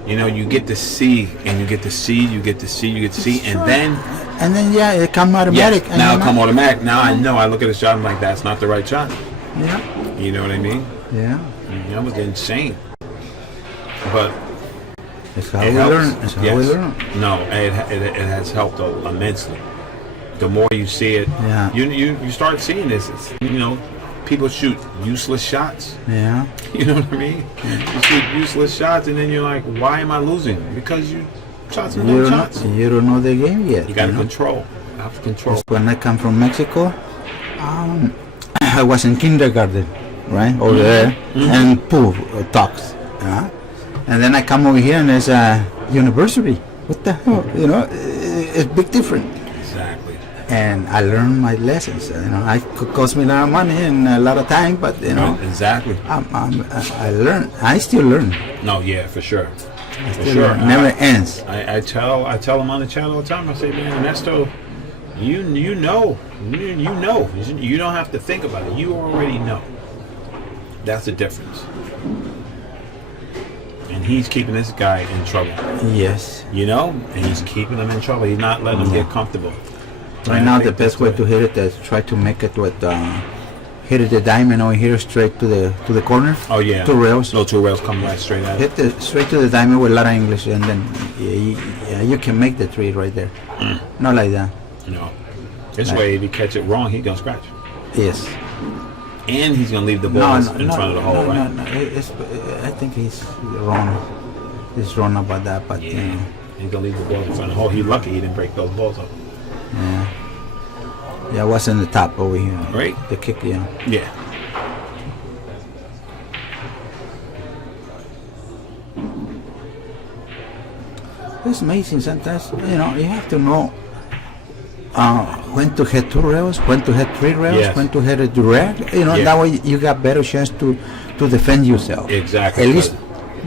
you know, you get to see, and you get to see, you get to see, you get to see, and then yeah, it come automatic. yes, now it come automatic. Now I know. I look at the shot, I'm like, that's not the right shot. Yeah. You know what I mean? Yeah. That was insane. But It's how it we helps. learn. It's how we Yes. learn. No, it has helped immensely. The more you see it, Yeah. you start seeing this. It's, you know, people shoot useless shots. Yeah. You know what I mean? You shoot useless shots, and then you're like, why am I losing? Because you shot some good shots. You don't know the game yet. You got to know? control. You have to control. When I come from Mexico, I was in kindergarten, right over there, and pool talks. And then I come over here and there's a university. What the hell? You know, it's big different. Exactly. And I learned my lessons. You know, it cost me a lot of money and a lot of time, but you know, Exactly. I learn. I still learn. No, yeah, for sure. For Still sure. learn. Never ends. I tell them on the channel all the time. I say, man, Ernesto, you know, you don't have to think about it. You already know. That's the difference. And he's keeping this guy in trouble. Yes. You know, and he's keeping him in trouble. He's not letting him get comfortable. Right now, the best way to hit it is try to make it with hit it the diamond over here straight to the corner. Oh yeah. Two rails. No, two rails come right straight at it. Hit the straight to the diamond with a lot of English, and then you can make the tree right there. Not like that. No. This way, if you catch it wrong, he's gonna scratch. Yes. And he's gonna leave the ball in front of the hole, right? No. I think he's wrong. He's wrong about that, but you know, He's gonna leave the ball in front of the hole. He's lucky he didn't break those balls up. yeah, what's in the top over here? Right. The kick, yeah. Yeah. It's amazing sometimes. You know, you have to know when to hit two rails, when to hit three rails, Yes. when to hit a direct. You know, Yeah. that way you got better chance to defend yourself. Exactly. At least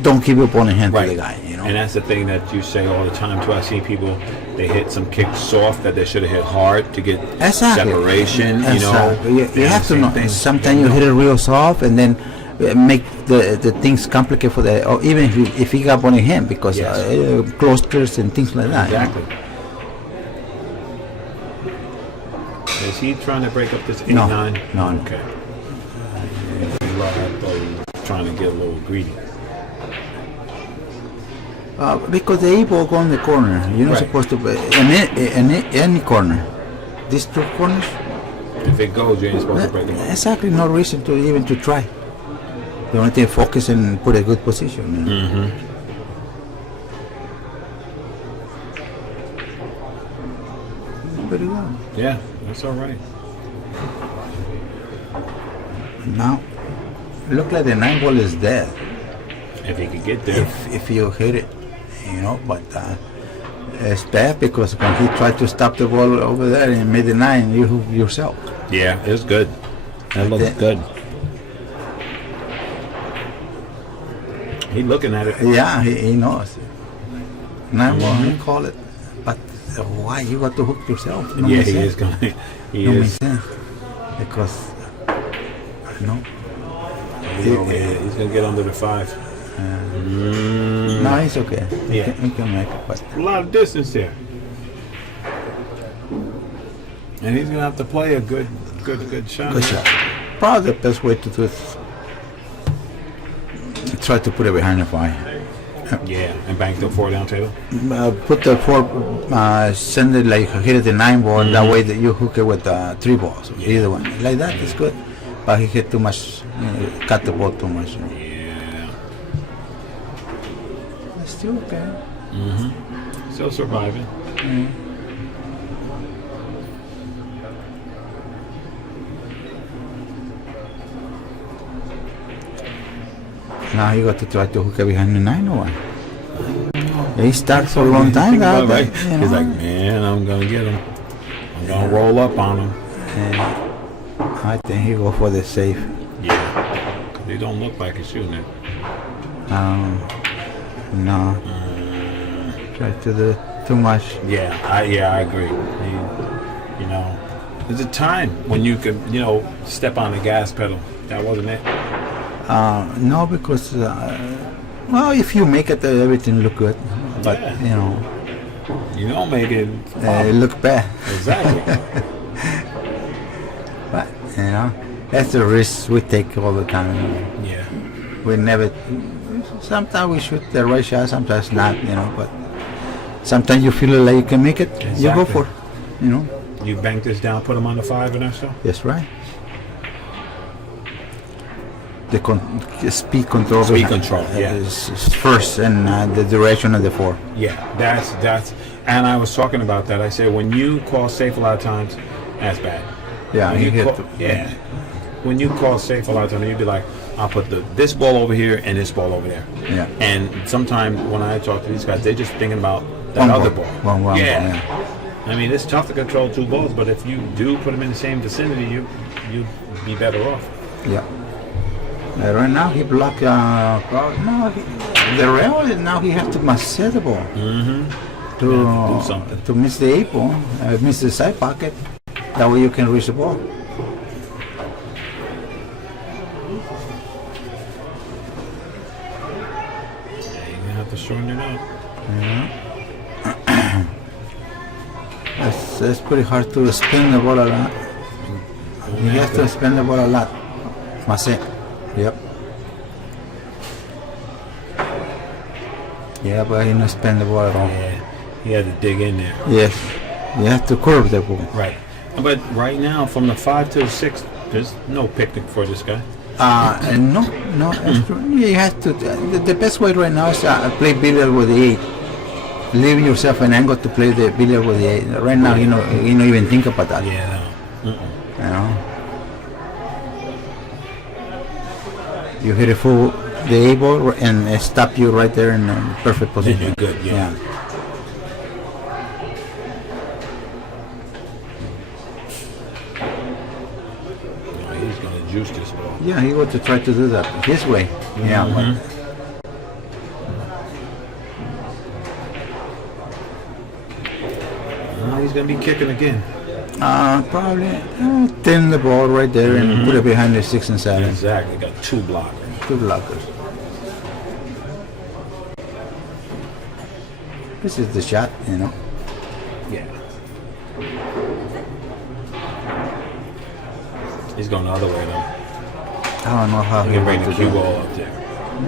don't give your opponent hand Right. to the guy. You know. And that's the thing that you say all the time too. I see people, they hit some kicks soft that they should have hit hard to get Exactly. separation. Exactly. You know, You have to same know. thing. Sometimes you hit it real soft and then make the things complicated for the, or even if he got on a hand because Yes. clusters and things like that. Exactly. Is he trying to break up this 8-9? No. Okay. Well, I thought he was trying to get a little greedy. Because the e-ball go in the corner. You're not Right. supposed to in any corner. These two corners. If it goes, you ain't supposed to break it up. Exactly. No reason to even to try. The only thing, focus and put a good position. You know? Mm-hmm. Pretty good. Yeah, that's all right. Now, look like the 9 ball is dead. If he could get there. If you hit it, you know, but it's bad because when he tried to stop the ball over there and made the 9, you hooked yourself. Yeah, it's good. That looks Yeah. good. He looking at it. Yeah, he knows. 9 ball, he call it. But why you got to hook yourself? No Yeah, makes he sense. is going. He No is. makes sense. Because, you know, He's gonna get under the 5. No, he's okay. Yeah. He can make it, but A lot of distance there. And he's gonna have to play a good shot. good shot. Probably the best way to do it. Try to put it behind the 5. Yeah, and bank the 4 down table. Put the 4, send it like hit it the 9 ball. That way that you hook it with 3 balls. Either one. Like that is good. But he hit too much, cut the ball too much. Yeah. It's still okay. Still surviving. Now you got to try to hook it behind the 9 or what? He started for a long time now. Right. You He's know. like, man, I'm gonna get him. I'm gonna roll up on him. I think he go for the safe. Yeah. They don't look like he's shooting it. No. Try to do too much. Yeah, I agree. You know, there's a time when you could, step on the gas pedal. That wasn't it. No, because well, if you make it, everything look good. But Yeah. You don't make it. it look bad. Exactly. But that's the risk we take all the time. Yeah. We never. Sometimes we shoot the right shot, sometimes not. But sometimes you feel like you can make it, you go Exactly. for it. You bank this down, put him on the 5, Ernesto? That's right. The speed control. Speed control, yeah. Is first, and the direction of the 4. Yeah, that's. And I was talking about that. I said when you call safe a lot of times, that's bad. Yeah, When he you hit. call, yeah. When you call safe a lot of times, you'd be like, I'll put this ball over here and this ball over there. Yeah. And sometimes when I talk to these guys, they're just thinking about that One other ball. ball. One yeah. ball, yeah. I mean, it's tough to control 2 balls, but if you do put them in the same vicinity, you'd be better off. Yeah. Right now he blocked. The rail. Now he has to massage the ball. To do something. to miss the 8 ball, miss the side pocket. That way you can reach the ball. You're gonna have to shorten it up. It's pretty hard to spin the ball a lot. You have to spin the ball a lot. Massage. Yep. Yeah, but he didn't spin the ball at all. Yeah, he had to dig in there. Yes. You have to curve the ball. Right. But right now, from the 5 to the 6, there's no picnic for this guy. And no, it's true. You have to. The best way right now is play billiard with the 8. Leave yourself an angle to play the billiard with the 8. Right now, you don't even think about that. Yeah. You hit a full the 8 ball and it stop you right there in a perfect position. you're good, yeah. He's gonna juice this ball. Yeah, he want to try to do that his way. Yeah, Now he's gonna be kicking again. probably thin the ball right there and put it behind the 6 and 7. Exactly. Got 2 blockers. 2 blockers. This is the shot, Yeah. He's going the other way though. I don't know how He he can bring want the to cue do it. ball up there.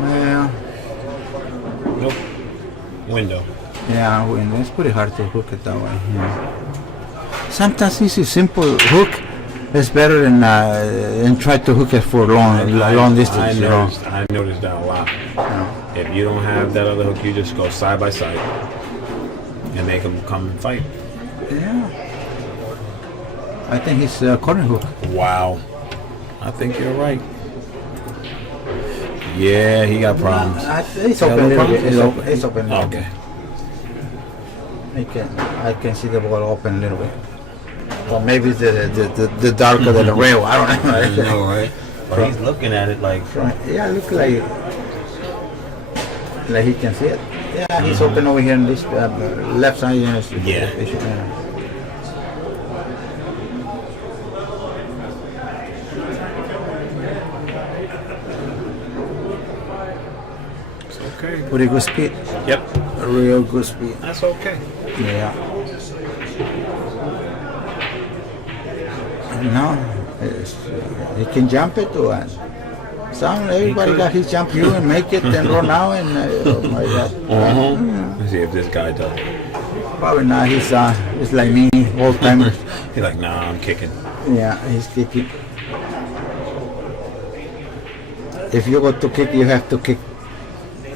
Well, Nope. Window. yeah, it's pretty hard to hook it that way. Sometimes this is simple hook is better than try to hook it for long distance. I noticed that a lot. If you don't have that other hook, you just go side by side and make them come and fight. Yeah. I think he's corner hook. Wow. I think you're right. Yeah, he got problems. It's Yeah, open a no little bit. problem. It's open. Okay. I can see the ball open a little bit. Or maybe the darker than the rail. I don't know. I know, right? But he's looking at it like. Yeah, look like he can see it. Yeah, he's open over here on this left side. Yeah. Pretty good speed. Yep. A real good speed. That's okay. Yeah. No, he can jump it or what? Some everybody could. got his jump you and make it and run out and oh my God. Let's see if this guy does it. Probably not. He's like me, old timer. He's like, nah, I'm kicking. Yeah, he's kicking. If you go to kick, you have to kick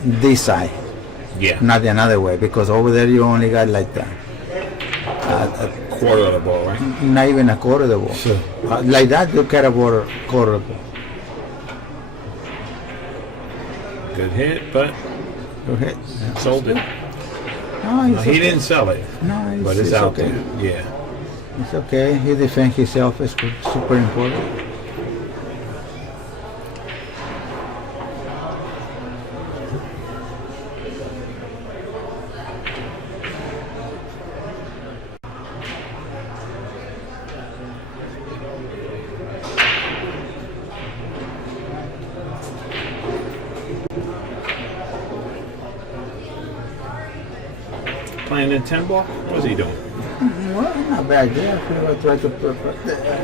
this side, Yeah. not the another way, because over there you only got like that. Quarter of the ball, right? Not even a quarter of the ball. Sure. Like that, you get a quarter of the ball. Good hit, but Go ahead. Yeah. sold it. No, No, he didn't sell it, No, but it's out okay. there. Yeah. It's okay. He defends himself. It's super important. Playing in 10 ball? What's he doing? Well, not bad. Yeah, I try to.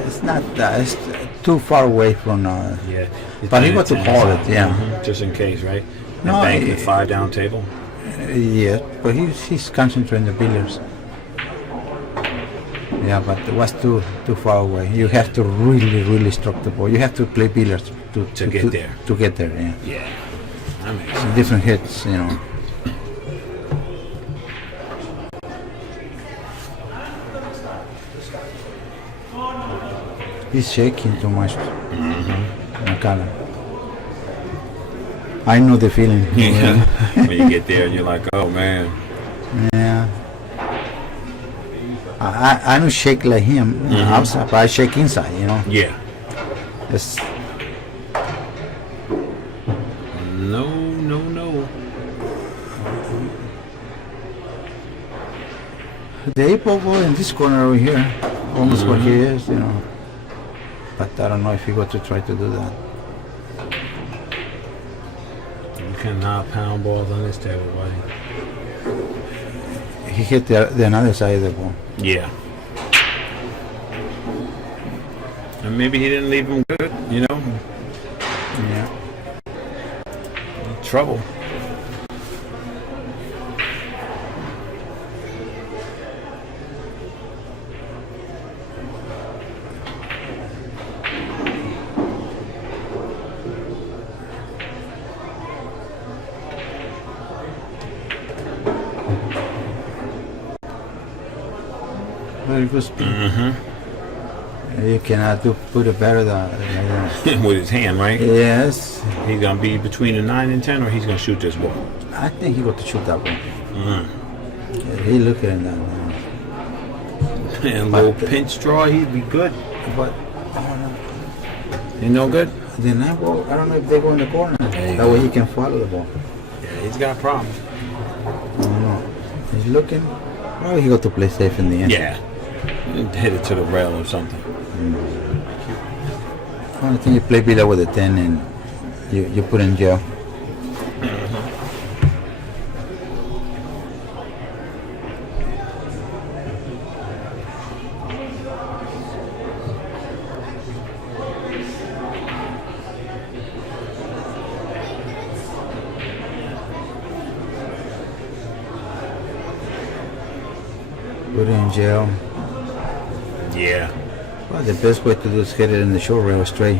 It's not. It's too far away from. Yeah. He's But he playing got to 10. call it. Yeah. Just in case, right? No, And bank he- the 5 down table. Yeah, but he's concentrating on the billiards. Yeah, but it was too far away. You have to really stroke the ball. You have to play billiards To get there. To get there, yeah. Yeah. That makes sense. Different hits, you know. He's shaking too much. Mcclelland. I know the feeling. Yeah. When you get there, you're like, oh man. Yeah. I don't shake like him outside, but I shake inside, you know. Yeah. It's, No. the 8-ball go in this corner over here, almost where he is, you know. But I don't know if he got to try to do that. You cannot pound balls on this table, buddy. He hit the another side of the ball. Yeah. And maybe he didn't leave him good, you know? Yeah. Trouble. Very good speed. You cannot put it better than With his hand, right? yes. He's gonna be between a 9 and 10, or he's gonna shoot this ball. I think he got to shoot that ball. Yeah, he looking at that now. And a little pinch draw, he'd be good. But I don't know. You no good? The 9 ball, I don't know if they go in the corner. There you That go. way he can follow the ball. Yeah, he's got problems. I don't know. He's looking. Probably he got to play safe in the end. Yeah. Hit it to the rail or something. Only thing you play below with a 10 and you put in jail. Put it in jail. Yeah. Well, the best way to do is hit it in the short rail straight.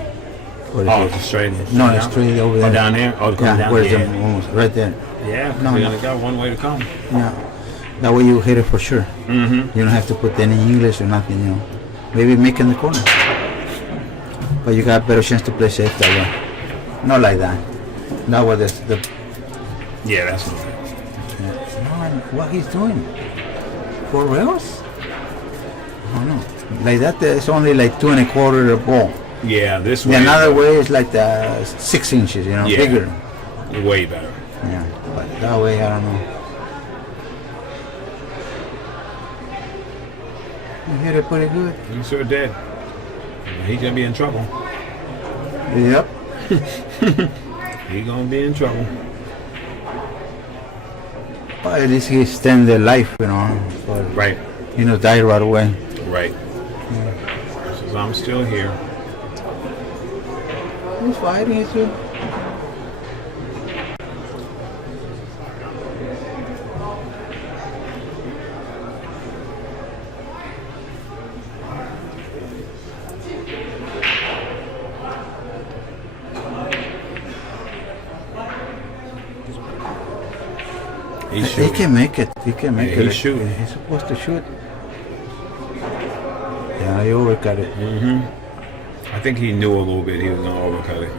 Or Oh, is it- it's straight. no, down? it's straight over there. Oh, down there? Oh, it's going Yeah, down where's there. the almost right there. Yeah, 'cause No, we no. only got one way to come. Yeah. That way you hit it for sure. Mm-hmm. You don't have to put any English or nothing, you know. Maybe make in the corner. But you got a better chance to play safe that way. Not like that. That way the Yeah, that's what no, what he's doing. 4 rails? I don't know. Like that it's only like 2 1/4 a ball. Yeah, this The way. another way is like 6 inches, you know, Yeah. bigger. Way better. Yeah. But that way I don't know. You hit it pretty good. You sure did. He's gonna be in trouble. Yep. He's gonna be in trouble. Well, at least he extend their life, you know. But, Right. you know, die right away. Right. Says I'm still here. He's fighting it too. He's He shooting. can make it. He can make Yeah, it. he's shooting. He's supposed to shoot. Yeah, he overcut it. I think he knew a little bit he was going to overcut it.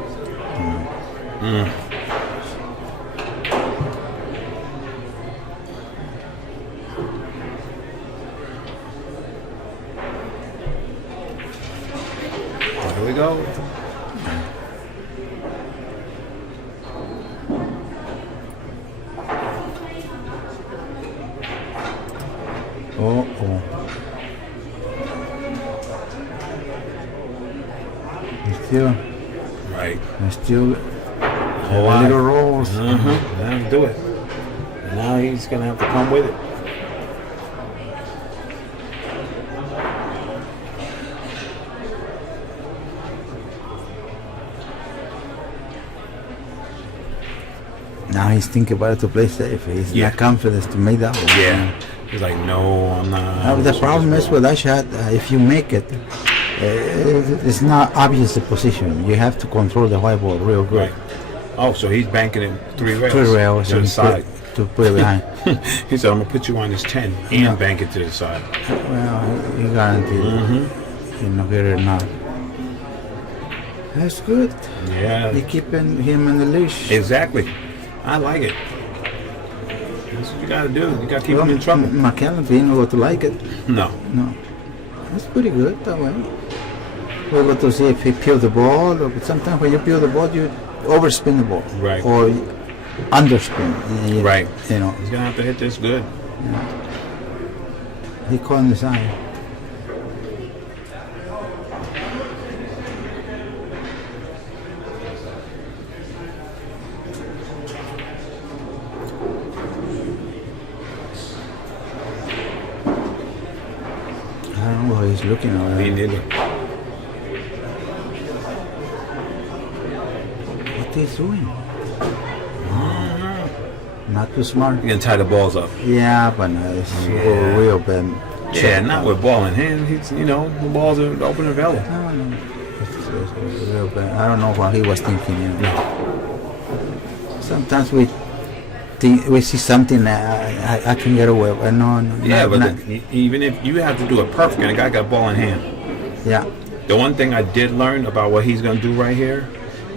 Here we go. Oh. Right. He's still Oh, a little rolls. Now do it. And now he's going to have to come with it. Now he's thinking about it to play safe. He's Yeah. not confident to make that one. Yeah. He's like, no, I'm not. The problem is with that shot, if you make it, it's not obvious the position. You have to control the white ball real good. Right. Oh, so he's banking it 3 rails. 3 rails to the and side. to put it behind. He said, I'm going to put you on this 10 and Yeah. bank it to the side. Well, he guaranteed you know, get it or not. That's good. Yeah. You keeping him on the leash. Exactly. I like it. That's what you got to do. You got to keep him in trouble. McClelland being able to like it. No. No. That's pretty good that way. We're able to see if he peeled the ball, but sometimes when you peel the ball, you overspin the ball. Right. Or underspin. Right. You know, He's going to have to hit this good. he caught in the side. I don't know what he's looking at. Me neither. What he's doing? Not too smart. You're going to tie the balls up. Yeah, but no, it's Yeah. real bad. Yeah, not with ball in hand. He's, you know, the balls are open and available. No. It's real bad. I don't know what he was thinking. You know. No. Sometimes we see something that I can get away with. No. Yeah, not, but not, even if you have to do it perfect and the guy got ball in hand. yeah. The one thing I did learn about what he's going to do right here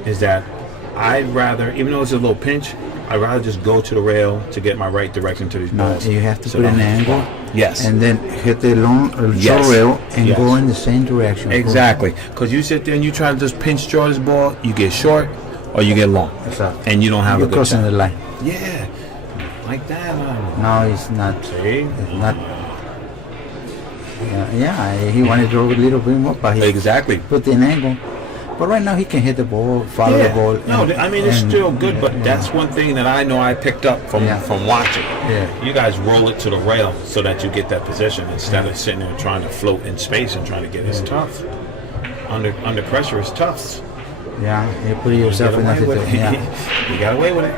is that I'd rather, even though it's a little pinch, I'd rather just go to the rail to get my right direction to these No, balls. you have to So put an now- angle. Yes. And then hit the long Yes. short rail and Yes. go in the same direction. Exactly. Because you sit there and you try to just pinch draw this ball, you get short or you get long. Exactly. And you don't have You're a good crossing time. the line. Yeah. Like that. No, it's not. See? It's not. Yeah, he wanted to go a little bit more, but he Exactly. put an angle. But right now he can hit the ball, follow the ball. No, and- I mean it's and- still good, but yeah. that's one thing that I know I picked up from Yeah. watching. Yeah. You guys roll it to the rail so that you get that position instead of sitting there trying to float in space and trying to get it. It's tough. Under pressure, it's tough. Yeah, you put yourself in that Get away with situation. it. Yeah. You got away with it.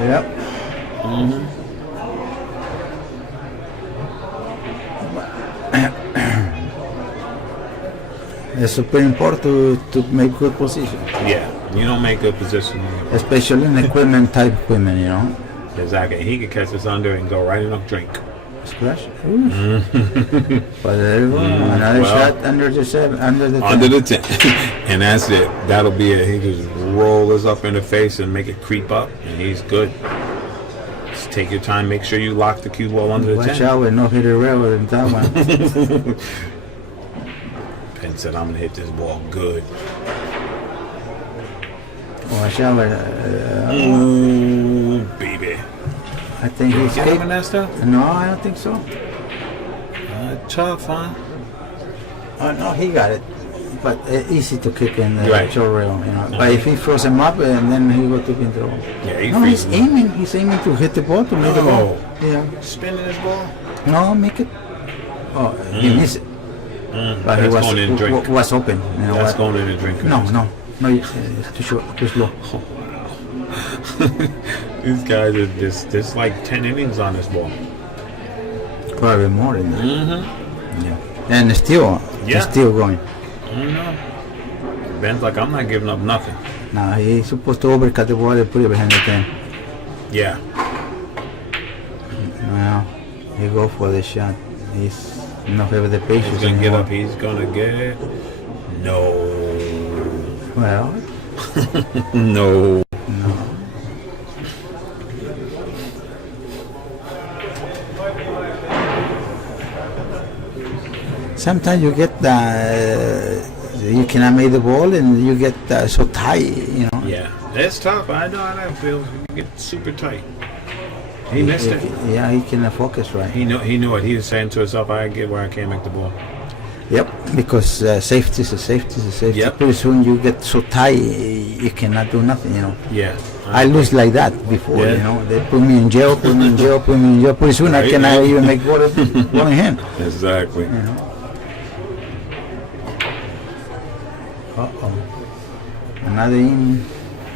Yep. It's super important to make good position, Yeah, you don't make good position. especially in equipment type equipment, you know. Exactly. He could catch this under and go right in a drink. Scratch. But there you go. Another Well, shot under the 10. Under the 10. And that's it. That'll be it. He just roll this up in the face and make it creep up, and he's good. Just take your time. Make sure you lock the cue ball under the Watch 10. out with no hitter railroad in that one. Penn said, I'm going to hit this ball good. Watch out with, Ooh, baby. I think he's Get him in that stuff? No, I don't think so. Tough, huh? Oh no, he got it. but easy to kick in the Right. short rail, you know. But if he throws him up, and then he go to in trouble. Yeah, he No, he's freezes him. aiming. He's aiming to hit the ball to make the ball. Yeah. Spinning his ball. No, make it. Oh, he missed it. But he That's was going in the drink. was open. You know That's what? going in the drink. No, it's too short, too slow. These guys are just like 10 innings on this ball. Probably more than that. Yeah. And it's Yeah. still going. Ben's like, I'm not giving up nothing. Now he's supposed to overcut the ball and put it behind the 10. Yeah. Well, he go for the shot. He's not having the patience He's gonna give anymore. up. He's gonna get it. No. Well, No. sometimes you get you cannot make the ball and you get so tight, you know. Yeah. It's tough. I know how that feels. You get super tight. He missed it. Yeah, he cannot focus right. He knew it. He was saying to himself, I get where I can't make the ball. Yep, because safety is a safety. Yep. Pretty soon you get so tight, you cannot do nothing, you know. Yeah. I lose like that before, Yeah. you know. They put me in jail, put me in jail. Pretty soon I Right. cannot even make ball in hand. Exactly. You know. Uh-oh. Another inning.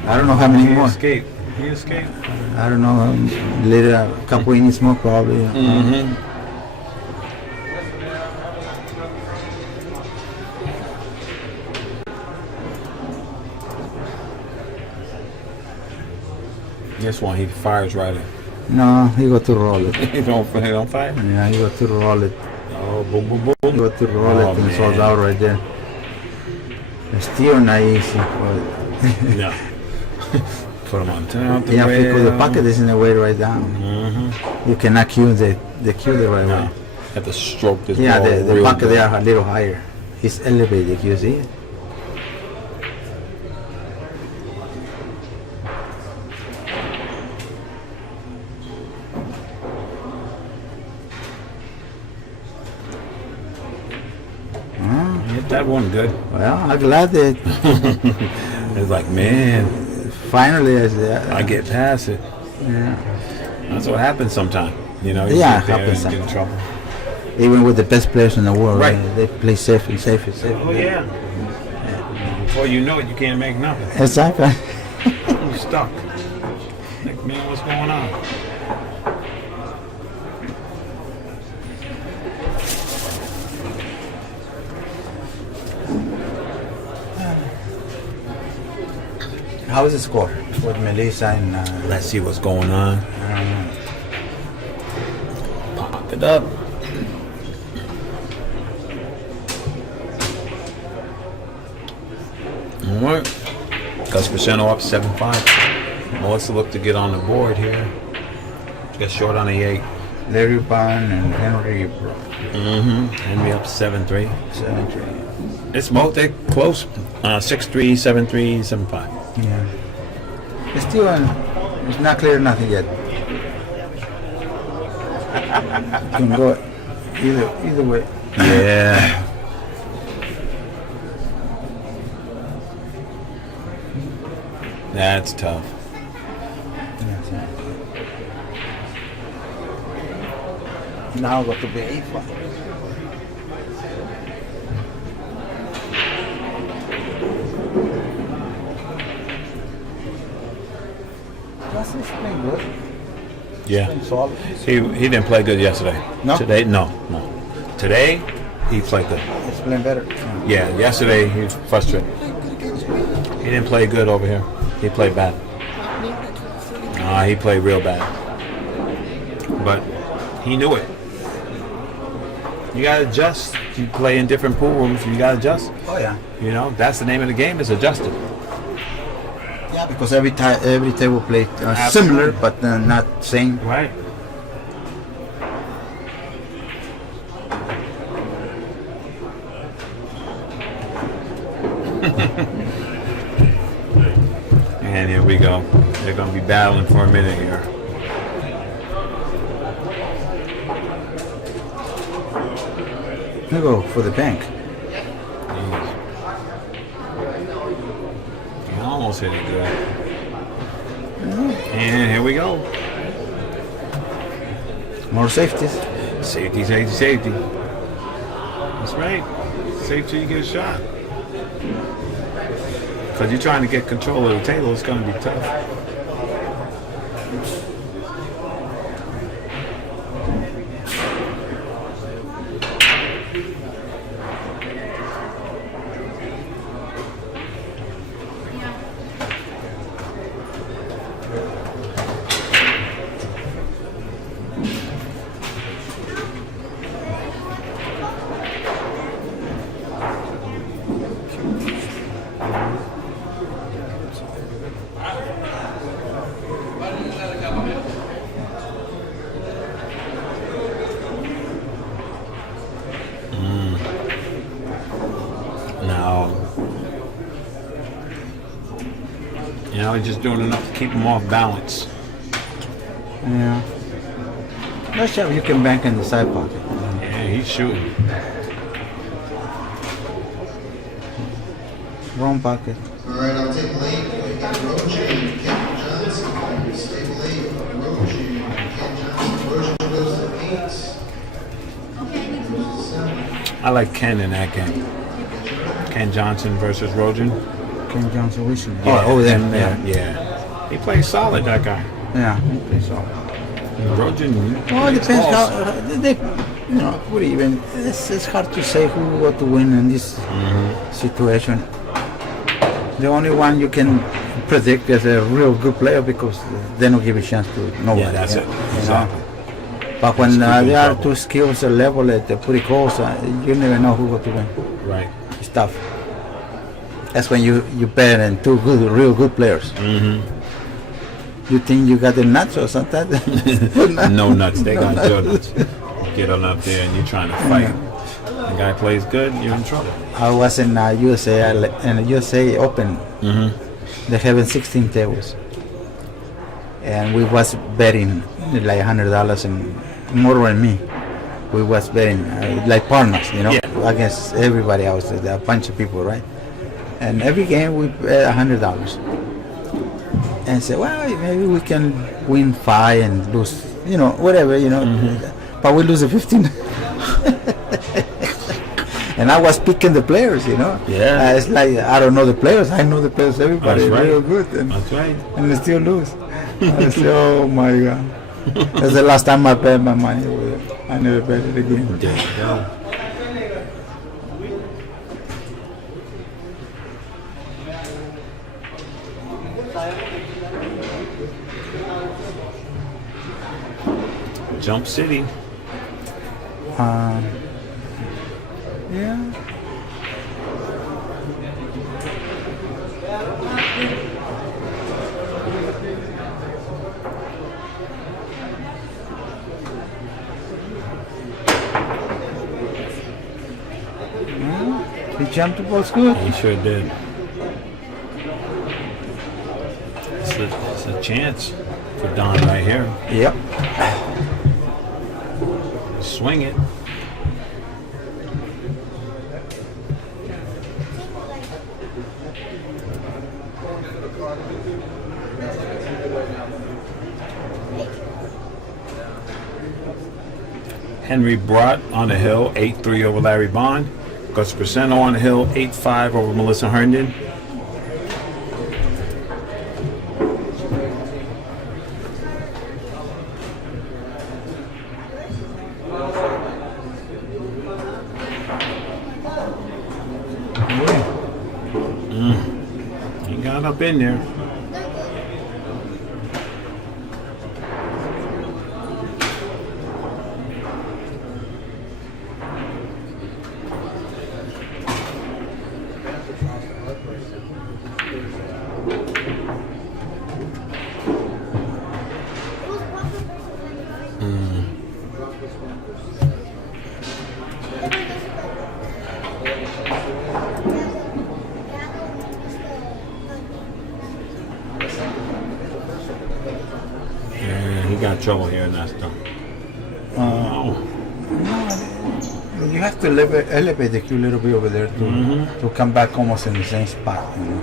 I don't know how many He more. escaped. He escaped. I don't know. Later, a couple innings more probably. This one, he fires right in. No, he got to roll it. He don't fire? Yeah, he got to roll it. Oh, boom, boom, He boom. got to roll Oh, it and man. sold out right there. It's still not easy. But No. Put him on top. yeah, because the pocket is in the way right down. You cannot cue the right No. way. Have to stroke this Yeah, ball the real pocket good. there are a little higher. It's elevated, you see it? Hit that one good. Well, I'm glad that It's like, man, finally I get past it. yeah. That's what happens sometimes. You know, you Yeah, get there happens and get in trouble. Even with the best players in the world, Right. They play safe and safe and safe. Oh, yeah. Before you know it, you can't make nothing. Exactly. You're stuck. Like, man, what's going on? How is the score with Melissa and? Let's see what's going on. Pop it up. All right. Gus Pacino up 7-5. Melissa look to get on the board here. Got short on the 8. Larry Bond and Henry Henry up 7-3. 7-3. It's both they close. 6-3, 7-3, 7-5. Yeah. It's still it's not clear nothing yet. Can go either way. Yeah. That's tough. Now got to be 8-5. That's playing good. Yeah. Playing solid. He didn't play good yesterday. No? Today, no. Today, he played good. It's playing better. Yeah, yesterday he was frustrated. He didn't play good over here. He played bad. He played real bad. But he knew it. You gotta adjust. You play in different pool rooms, you gotta adjust. Oh yeah. You know, that's the name of the game, is adjusting. Yeah, because every table play similar, but not same. Right. And here we go. They're going to be battling for a minute here. I go for the bank. Bell's hitting good. And here we go. More safeties. Safety, safety, safety. That's right. Safe till you get shot. Because you're trying to get control of the table, it's going to be tough. You know, he's just doing enough to keep him off balance. Yeah. Not sure if you can bank in the side pocket. Yeah, he's shooting. Wrong pocket. All right, I'll take late. We got Roach and Ken Johnson. Stay late. Roach and Ken Johnson. Roach goes to 8. I like Ken in that game. Ken Johnson versus Rojan. Ken Johnson recently. Yeah, Oh, then, yeah. He plays solid, that guy. Yeah, he plays solid. Rojan. Well, it depends how they, you know, what even. It's hard to say who got to win in this situation. The only one you can predict is a real good player because they don't give a chance to nobody. Yeah, that's it. Exactly. But when they are trouble. two skills level at pretty close, you never know who got to win. Right. It's tough. That's when you bet on two good, real good players. You think you got the nuts or something? No nuts. They got your nuts. Get on up there and you're trying to fight. The guy plays good, you're in trouble. I was in USA Open. They have 16 tables, and we was betting like $100 and more than me. We was betting like partners, you know, against everybody else. A bunch of people, right? And every game we bet $100, and say, well, maybe we can win 5 and lose, you know, whatever, you know. But we lose a 15. And I was picking the players, you know. Yeah. It's like I don't know the players. I know the players. Everybody That's right. real good, and That's right. they still lose. I say, oh my God. That's the last time I bet my money. I never bet it again. There you go. Jump City. Yeah. He jumped the ball's good. He sure did. It's a chance for Don right here. Yep. Swing it. Henry Brott on the hill, 8-3 over Larry Bond. Gus Preseno on the hill, 8-5 over Melissa Herndon. He got up in there. He got trouble here in that stuff. You have to elevate the cue a little bit over there to come back almost in the same spot. You know?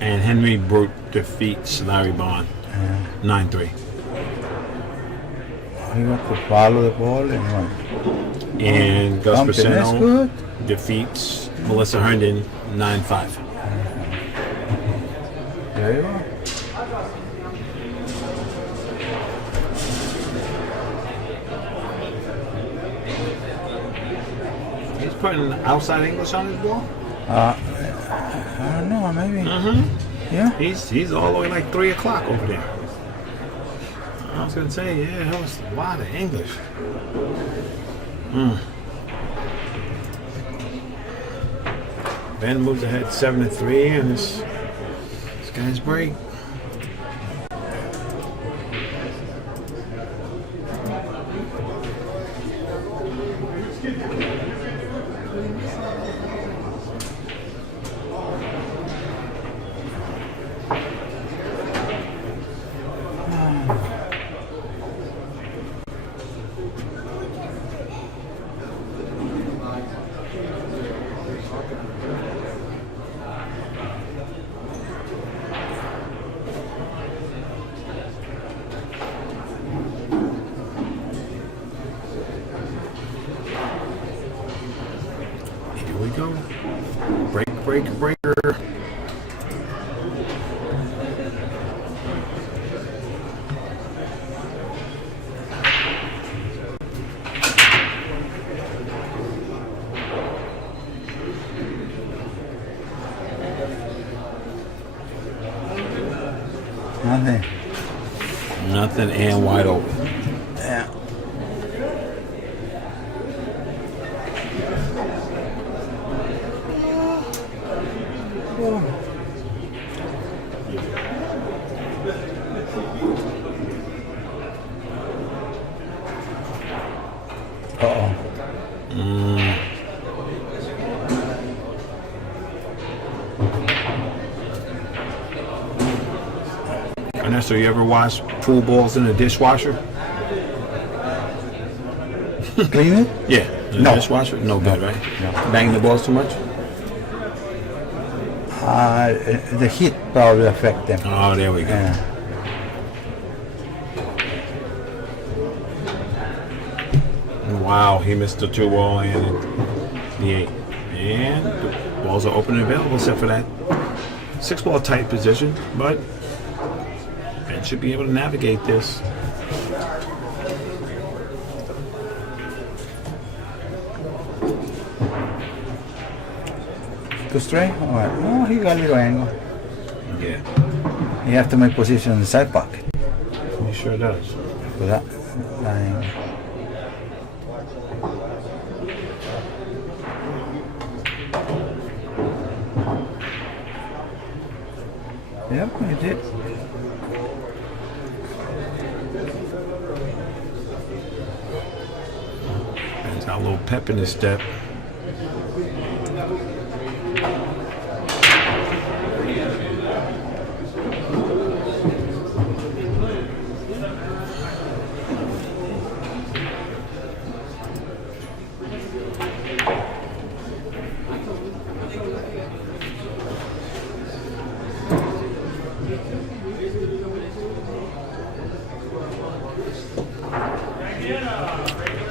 And Henry Brute defeats Larry Bond 9-3. You got to follow the ball and what? And Gus Something, that's Braceno good. defeats Melissa Herndon 9-5. There you go. He's putting outside English on his ball. I don't know, maybe. Yeah. He's all the way like 3 o'clock over there. I was gonna say, yeah, that was a lot of English. Ben moves ahead 7-3, and this guy's break. Here we go. Breaker. Nothing. Nothing and wide open. Yeah. Uh-oh. Ernesto, you ever wash pool balls in a dishwasher? Clean it? Yeah. In a No. dishwasher? No good, right? No. Bang the balls too much? The heat probably affect them. Oh, there we go. Yeah. Wow, he missed the 2 ball and the 8. And the balls are open and available except for that 6 ball tight position, but Ben should be able to navigate this. Too straight? All right. Oh, he got a little angle. Yeah, You have to make position in the side pocket he sure does. for that angle. Yep, you did. Ben's got a little pep in his step.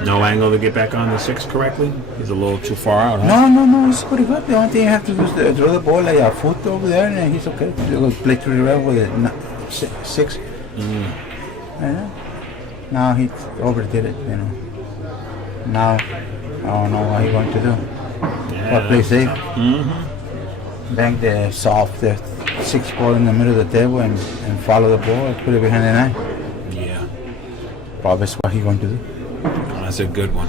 No angle to get back on the 6 correctly. He's a little too far out, huh? No, it's pretty good. The only thing you have to do is throw the ball like a foot over there, and he's okay. You go play to the right with it. 6. Yeah. Now he overdid it, you know. Now, I don't know what he's going to do. Yeah, What play safe? Mm-hmm. The 6 ball in the middle of the table and follow the ball, put it behind the 9. Yeah, Probably that's what he's going to do. that's a good one.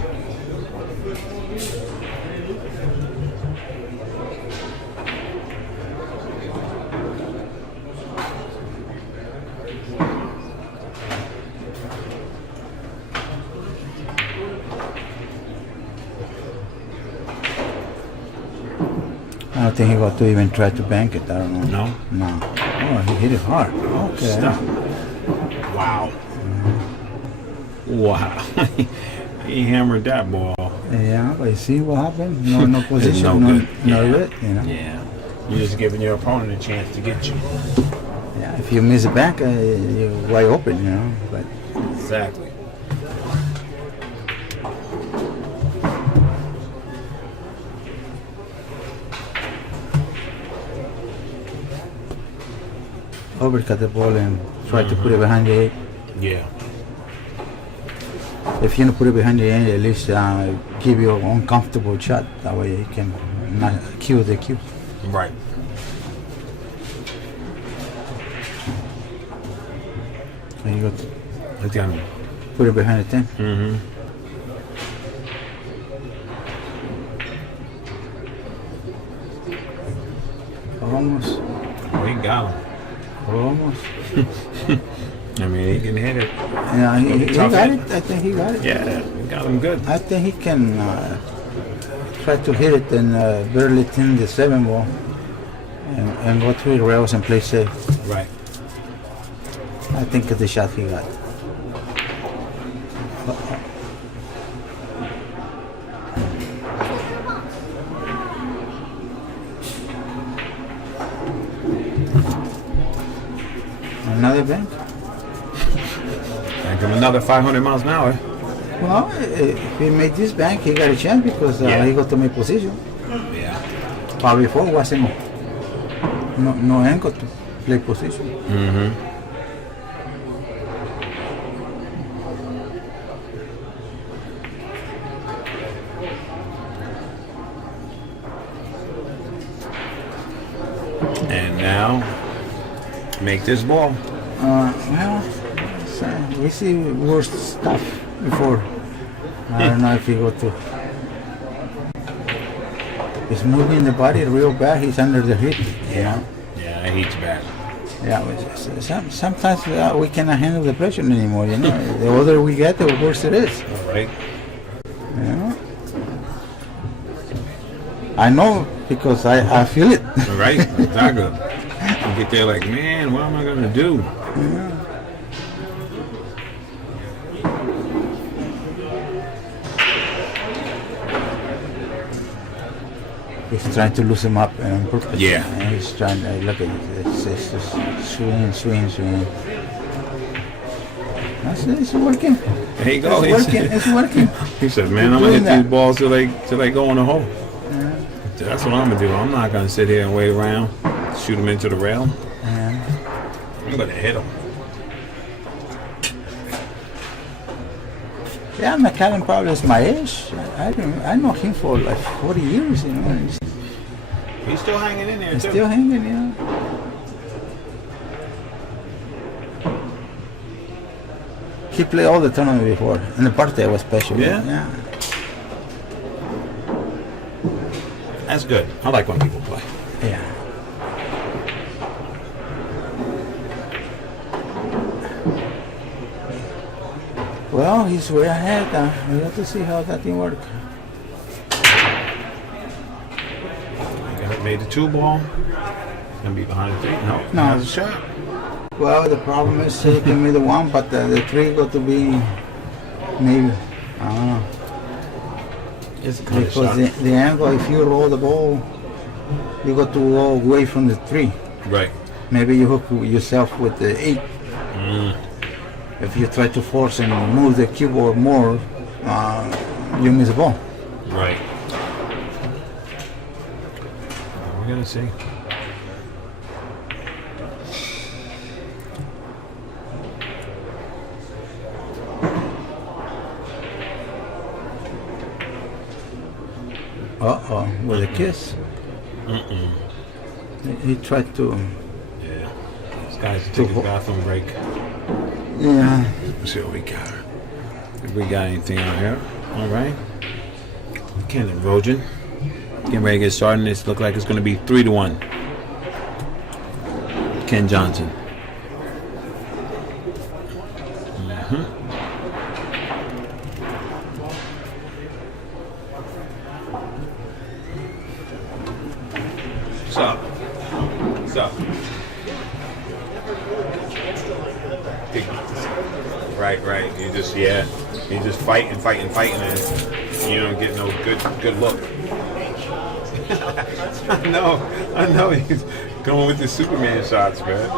I don't think he got to even try to bank it. I don't know. No? No. Oh, he hit it hard. Okay. Stop. Wow. Wow. He hammered that ball. Yeah, but you see what happened? No position, no no good. no Yeah. lit, you know. Yeah. You're just giving your opponent a chance to get you. Yeah, if you miss a bank, you're wide open, you know. But Exactly. overcut the ball and try to put it behind the eight. Yeah. If you don't put it behind the eight, at least give you an uncomfortable shot. That way you can not kill the cue. Right. And you got to Look at him. put it behind the 10. Mm-hmm. Almost. Oh, he got him. Almost. I mean, he can hit it. Yeah, he Tough got hit. it. I think he got it. Yeah, he got him good. I think he can try to hit it and barely thin the 7 ball and go through the rails and play safe. Right. I think it's the shot he got. Another bank? And come another 500 miles an hour. Well, if he made this bank, he got a chance because Yeah. he got to make position. Yeah. But before wasn't no angle to play position. Mm-hmm. And now, make this ball. Well, we see worse stuff before. I don't know if he got to. He's moving the body real bad. He's under the heat. You know? Yeah, that heat's bad. Yeah. Sometimes we cannot handle the pressure anymore. You know, the older we get, the worse it is. All right. You know. I know because I feel it. All right. Exactly. You get there like, man, what am I gonna do? He's trying to lose him up on purpose. Yeah. And he's trying to look at it. It's just swing. It's working. There you go. It's working. It's working. He said, man, I'm gonna hit these balls till they go in the hole. That's what I'm gonna do. I'm not gonna sit here and wait around, shoot them into the rail. I'm gonna hit them. Yeah, McCallum probably is my age. I know him for like 40 years, you know. And He's still hanging in there he's too. still hanging, you know. He played all the tournament before, and the birthday was special. Yeah? Yeah. That's good. I like when people play. Yeah. Well, he's way ahead. We have to see how that thing works. Made the 2 ball. Gonna be behind the 3. No. Has a shot. Well, the problem is he can make the 1, but the 3 got to be maybe. I don't know. It's a good Because shot. the angle, if you roll the ball, you got to go away from the 3. Right. Maybe you hook yourself with the 8. If you try to force and move the keyboard more, you miss the ball. Right. We're gonna see. With a kiss. He tried to. Yeah. This guy's to take his bathroom break. Yeah. Let's see what we got. If we got anything out here. All right. Ken and Rojan. Getting ready to get started. This look like it's going to be 3-1. Ken Johnson. What's up? What's up? Right. You just fight and you don't get no good look. I know. He's going with the Superman shots, man.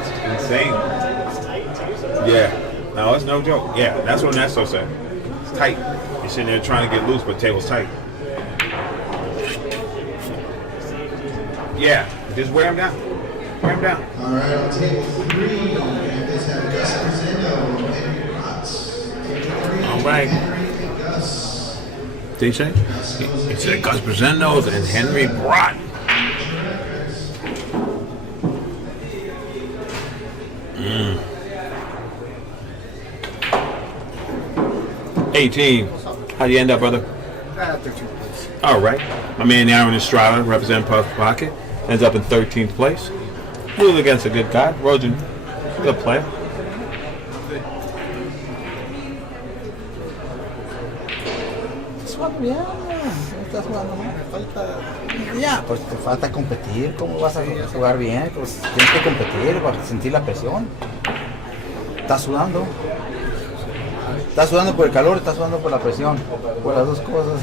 It's insane. Yeah. No, it's no joke. Yeah, that's what Nesto said. It's tight. You're sitting there trying to get loose, but the table's tight. Yeah, just wear him down. Wear him down. All right, on table 3, let's have Gus Rosendo and Henry Rotz. All right. Henry and Gus. Did he say? He said Gus Presendos and Henry Brott. 18. How'd you end up, brother? 13th place. All right. My man Aaron Estrada, representing Puff Pocket, ends up in 13th place. Ruled against a good guy. Rojan, good player. Estás jugando bien, estás jugando bien. Ya, pues te falta competir. ¿Cómo vas a jugar bien? Pues tienes que competir para sentir la presión. Estás sudando. Estás sudando por el calor, estás sudando por la presión. Por las dos cosas.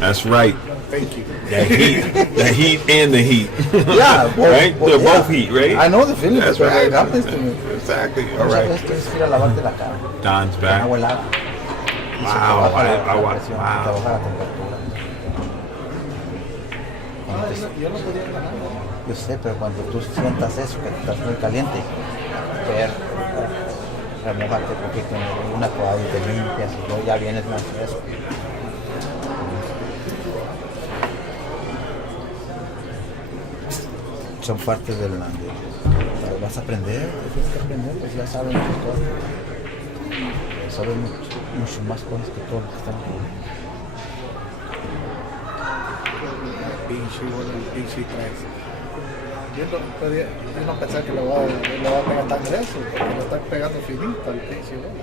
That's right. Thank you. The heat and the heat. Yeah, both, right? They're yeah. both heat, right? I know the feeling. That's because right. It happens to me. Exactly. All Muchas right. veces tienes que ir a lavarte la cara. Don's Con back. agua helada. Y se te Wow, baja la wow, presión, wow. se te baja la temperatura. Cuando te- Yo no podía ganar. Yo sé, pero cuando tú sientas eso, que estás muy caliente, ver, remojarte un poquito en una toalla y te limpias y luego ya vienes más fresco. Son partes del vas a aprender, tienes que aprender, pues ya sabes muchas cosas. Sabes mucho más cosas que todos los que están aquí. Pinche, bueno, el pinche traes. Yo no pensaba que lo va a pegar tan grueso, porque lo están pegando finito al pinche, bueno.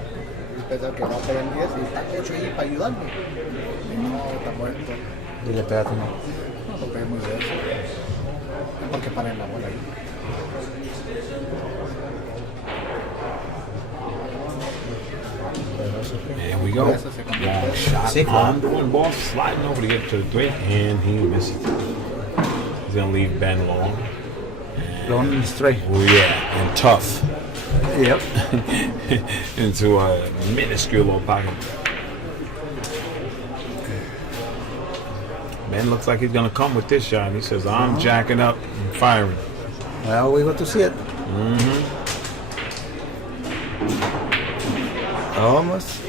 Yo pensaba que va a pegar 10 y está hecho ahí para ayudarme. Y no, está muerto. Y le pegas uno. No, lo pegué muy grueso. Es porque paren la bola ahí. There we go. Long shot Sick on one. the one ball, sliding over to get to the 3, and he misses. He's gonna leave Ben long. Long straight. Oh yeah, and tough Yep. into a minuscule little pocket. Ben looks like he's gonna come with this shot. He says, "I'm jacking up and firing." Well, we got to see it. Almost.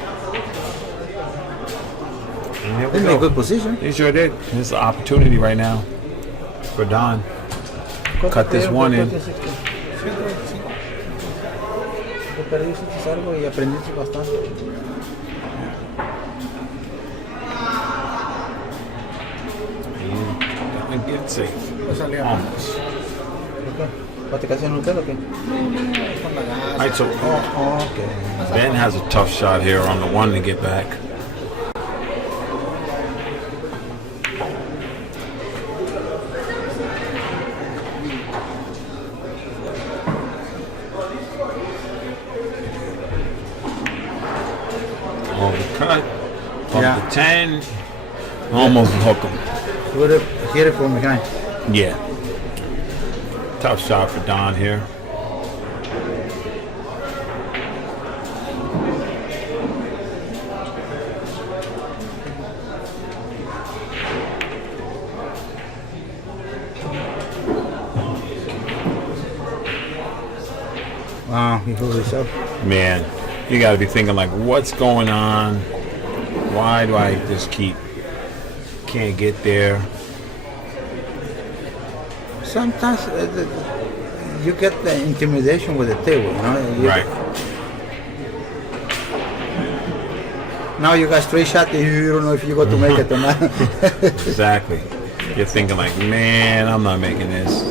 And here we In a go. good position. He sure did. It's an opportunity right now for Don. Cut this one in. Perdiste algo y aprendiste bastante. And get safe. Almost. ¿Va te casi en hotel o qué? All right, so Okay. Ben has a tough shot here on the one to get back. On the cut, on Yeah. the 10, almost hook him. Would have hit it from behind. Yeah. Tough shot for Don here. Wow, he hurt himself. Man, you got to be thinking like, what's going on? Why do I just can't get there? Sometimes you get the intimidation with the table, you know? Right. Now you got straight shot and you don't know if you're going to make it or not. Exactly. You're thinking like, man, I'm not making this.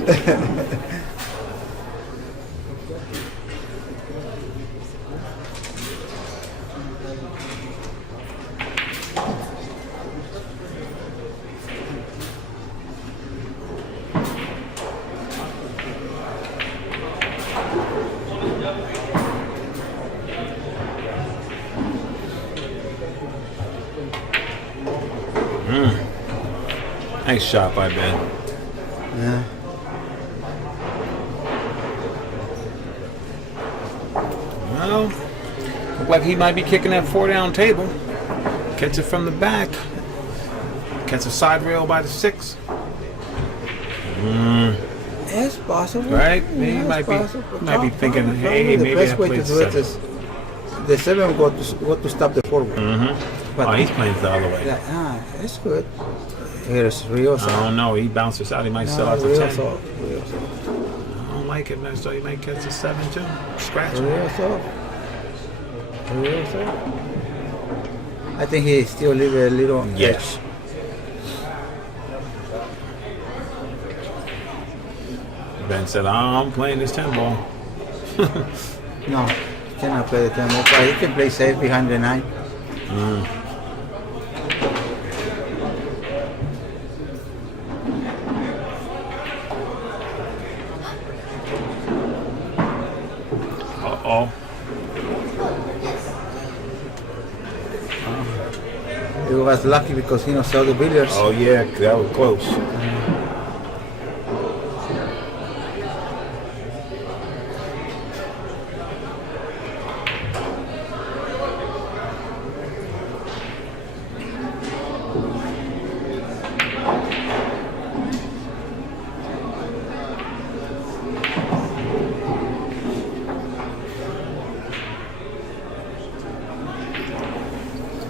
Nice shot by Ben. Yeah. Well, look like he might be kicking that 4-down table. Catch it from the back. Catch a side rail by the 6. It's possible. Right? Yeah, He it's might possible. be thinking, Probably hey, the maybe best I way to played do it 7. is the 7 got to stop the forward. But Oh, he's playing the other way. yeah, it's good. Here's Rio. I don't know. He bounces out. He might sell out to Rio 10. soft. I don't like it, man. So he might catch a 7 too. Scratch him. Rio soft. I think he still leave a little Yes. edge. Ben said, I'm playing this 10 ball. No, he cannot play the 10 ball, but he can play safe behind the 9. Uh-oh. He was lucky because he saw the billiards. Oh, yeah. That was close.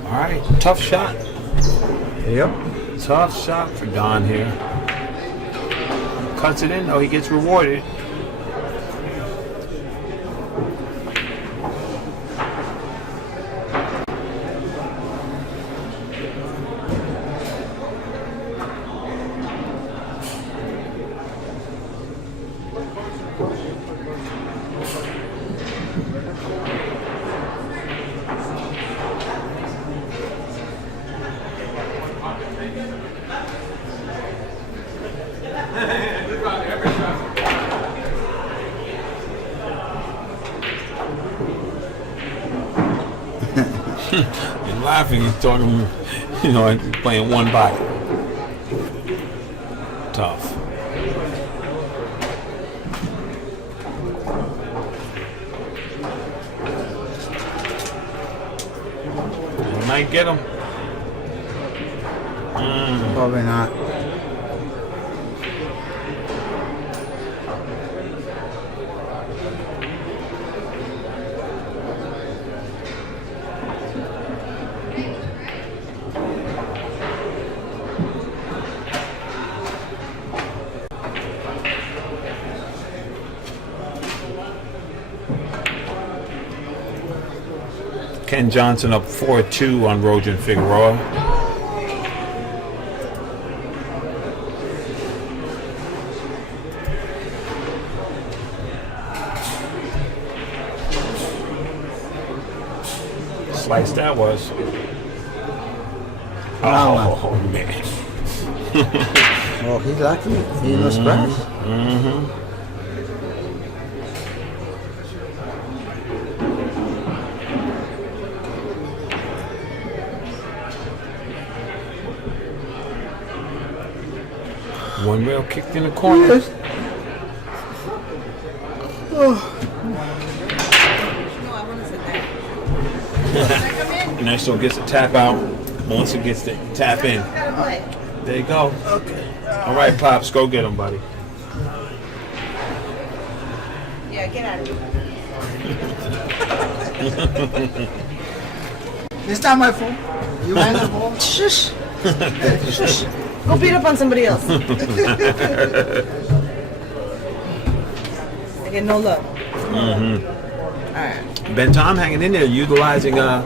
All right. Tough shot. Yep. Tough shot for Don here. Cuts it in. Oh, he gets rewarded. He's laughing. He's talking, playing one body. Tough. He might get him. Probably not. Ken Johnson up 4-2 on Rojan Figueroa. Slice that was. Oh, man. Oh, he's lucky. He no scratch. One rail kicked in the corner. Yes. National gets a tap out. Melissa gets the tap in. There you go. Okay. All right, Pops, go get him, buddy. Yeah, get out of here. It's not my fault. You had the ball. Shush. Shush. Go beat up on somebody else. I get no love. All right. Ben Tom hanging in there, utilizing a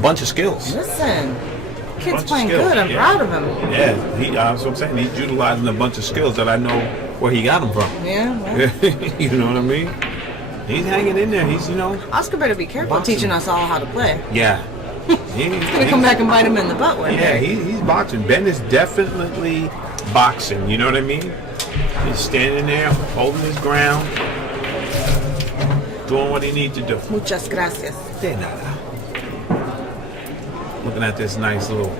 bunch of skills. Listen, Bunch kid's of playing skills, good. I'm yeah. proud of him. Yeah, that's what I'm saying. He's utilizing a bunch of skills that I know where he got them from. Yeah. Well, You know what I mean? He's hanging in there. He's, Oscar better be careful Boxing. teaching us all how to play. yeah. He's gonna come back and bite him in the butt one Yeah, day. he's boxing. Ben is definitely boxing. You know what I mean? He's standing there, holding his ground, doing what he needs to do. Muchas gracias. De nada. Looking at this nice little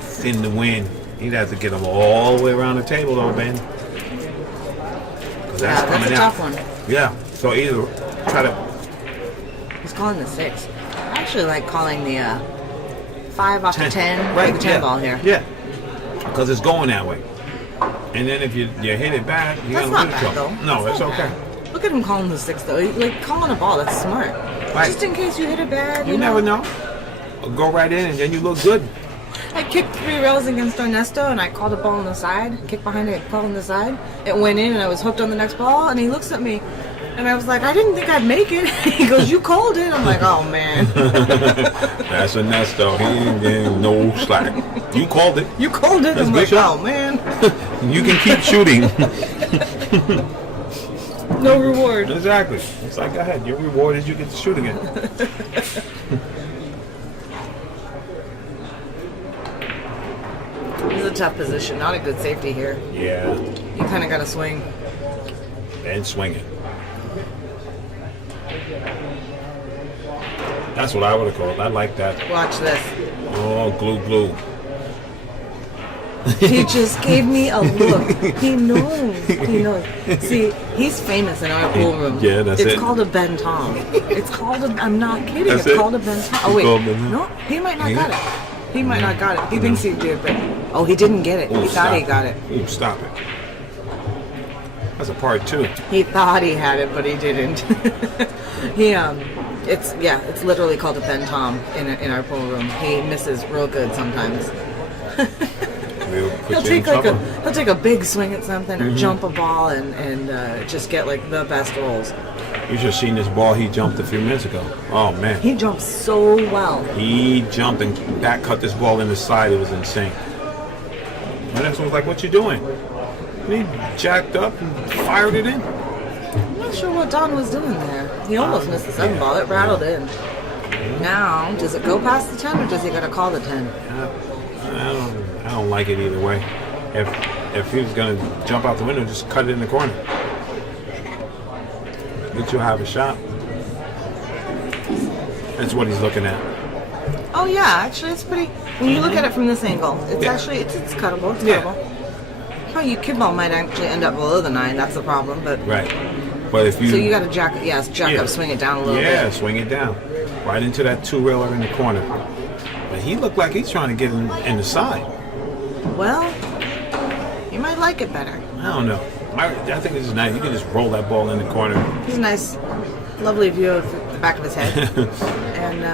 thin to win He'd have to get them all the way around the table, though, Ben. 'Cause that's Yeah, that's coming a out. tough one. Yeah. So either try to. He's calling the 6. I actually like calling the 5 off the 10. Right. The 10 ball here. Yeah. Because it's going that way. And then if you hit it back, you're That's gonna not lose bad, trouble. though. No, That's it's not okay. bad. Look at him calling the 6, though. Like, calling a ball, that's smart. Right. Just in case you hit it bad. You never know. Go right in and then you look good. I kicked 3 rails against Ernesto, and I called a ball on the side. Kicked behind it, called on the side. It went in, and I was hooked on the next ball, and he looks at me. And I was like, I didn't think I'd make it. He goes, you called it. I'm like, oh, man. That's Ernesto. He ain't getting no slack. You called it. You called it. That's I'm a good like, shot. oh, man. You can keep shooting. No reward. Exactly. It's like, go ahead. Your reward is you get to shoot again. It's a tough position. Not a good safety here. Yeah. You kind of got to swing. And swing it. That's what I would have called. I like that. Watch this. Oh, glue. He just gave me a look. He knows. He knows. See, he's famous in our pool room. Yeah, that's it. It's called a Ben Tom. It's called a. I'm not kidding. That's it's it? called a Ben Tom. Oh It's wait, called Ben Tom. no, he might not got it. He might not got it. He thinks he did, but oh, he didn't get it. Ooh, He thought he stop got it. Ooh, stop it. That's a part 2. He thought he had it, but he didn't. It's literally called a Ben Tom in our pool room. He misses real good sometimes. We'll He'll put you in take trouble. he'll take a big swing at something or jump a ball and just get like the best rolls. You should have seen this ball he jumped a few minutes ago. Oh, man. He jumps so well. He jumped and back cut this ball in the side. It was insane. The next one was like, what you doing? And he jacked up and fired it in. I'm not sure what Don was doing there. He almost missed the 7 ball. It rattled in. Now, does it go past the 10 or does he got to call the 10? I don't like it either way. If he was going to jump out the window, just cut it in the corner. But you'll have a shot. That's what he's looking at. Oh yeah, actually it's pretty. When you look at it from this angle, it's actually it's cuttable. It's Yeah. cuttable. Oh, your kid ball might actually end up below the 9. That's the problem. But Right. But if you... so you got to jack up, swing it down a little Yeah, bit. swing it down. Right into that 2-railer in the corner. But he looked like he's trying to get in the side. Well, you might like it better. I don't know. I think this is nice. You can just roll that ball in the corner. It's a nice, lovely view of the back of his head, and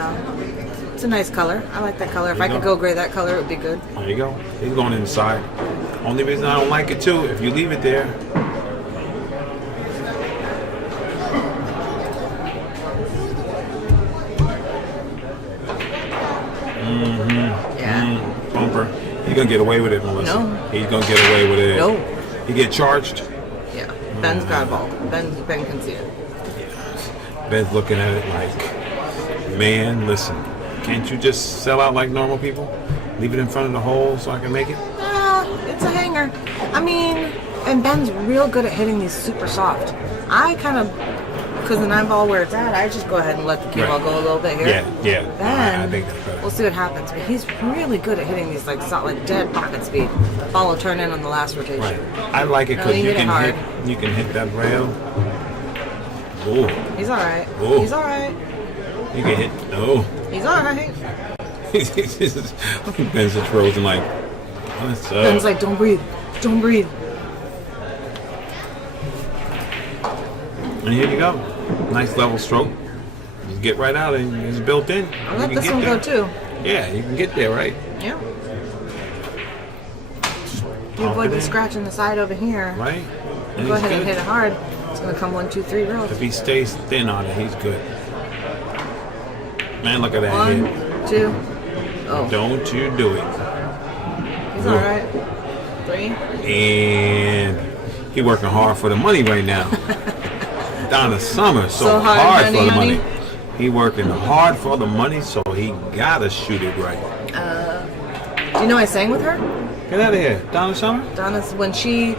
it's a nice color. I like that color. If I could go gray that color, it would be good. There you go. He's going inside. Only reason I don't like it too, if you leave it there. Yeah. Bumper. He's gonna get away with it, Melissa. No. He's gonna get away with it. No. He get charged. Yeah. Ben's got a ball. Ben can see it. Ben's looking at it like, man, listen, can't you just sell out like normal people? Leave it in front of the hole so I can make it? It's a hanger. I mean, and Ben's real good at hitting these super soft. I kind of, because the 9 ball where it's at, I just go ahead and let the cue ball go a little bit here. Yeah. Ben, I think that's better. we'll see what happens. But he's really good at hitting these like dead pocket speed. Ball will turn in on the last rotation. Right. I like it No, because he you hit it hard. you can hit that rail. Oh, He's all right. Oh. He's all right. you can hit. Oh. He's all right. Ben's just frozen like, what's up? Ben's like, don't breathe. Don't breathe. And here you go. Nice level stroke. Just get right out and it's built in. I'll let this one go too. Yeah, you can get there, right? Yeah. You avoid the scratch on the side over here. Right? And Go he's ahead and good. hit it hard. It's gonna come 1, 2, 3 reels. If he stays thin on it, he's good. Man, look at that 1, hit. 2. Oh, Don't you do it. he's all right. 3. And he working hard for the money right now. Donna Summer, so hard, hard honey, for the honey. money. He working hard for the money, so he gotta shoot it right. Do you know I sang with her? Get out of here, Donna Summer. Donna's when she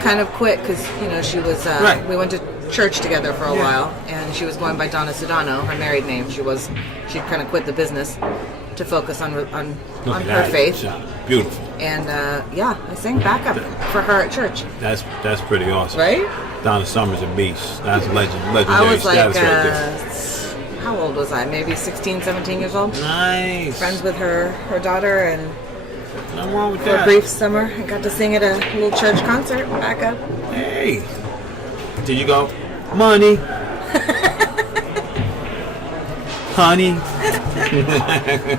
kind of quit because she was. Right. We went to church together for a Yeah. while, and she was going by Donna Sudano, her married name. She kind of quit the business to focus on Look at her that. faith. Beautiful. And yeah, I sang backup for her at church. That's pretty awesome. Right? Donna Summer's a beast. That's legendary I was like, status right there. how old was I? Maybe 16, 17 years old. Nice. Friends with her daughter, and Nothing wrong with for a that. brief summer, I got to sing at a little church concert backup. Hey. Did you go? Money. Honey.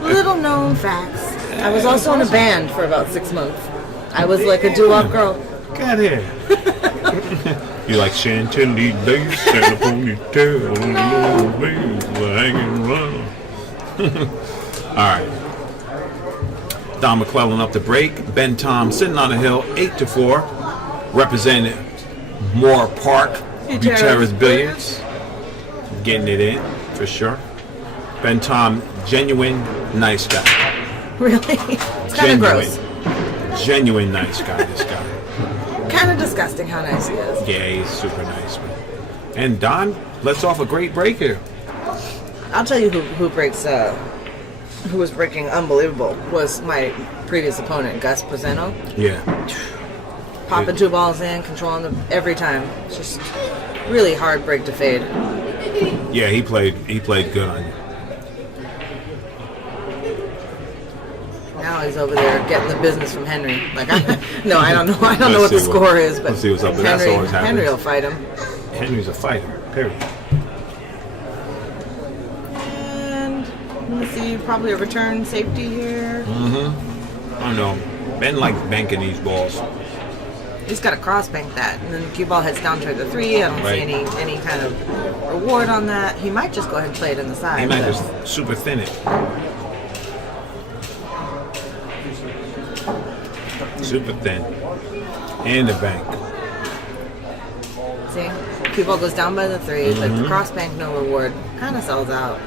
Little known facts. I was also in a band for about 6 months. I was like a doo-wop girl. Get here. You like Chantilly lace and a ponytail and a little waves hanging around. All right. Don McClelland up the break. Ben Tom sitting on the hill, 8-4, representing Moore Park, Buterra's Billiards, getting it in for sure. Ben Tom, genuine nice guy. Really? It's kind of gross. Genuine nice guy. This guy. Kind of disgusting how nice he is. Yeah, he's super nice, man. And Don lets off a great break here. I'll tell you who was breaking unbelievable was my previous opponent, Gus Preseno. Yeah. Popping 2 balls in, controlling them every time. It's just really hard break to fade. Yeah, he played good on you. Now he's over there getting the business from Henry. Like, I don't know. I don't know what the score is, but let's see what's up. That's always happens. Henry will fight him. Henry's a fighter. Period. And let's see, probably a return safety here. I don't know. Ben likes banking these balls. He's got to cross bank that, and then the cue ball heads down toward the 3. I don't see any kind of reward on that. He might just go ahead and play it in the side. He might just super thin it. Super thin. And the bank. See, cue ball goes down by the 3. Like the cross bank, no reward. Kind of sells out.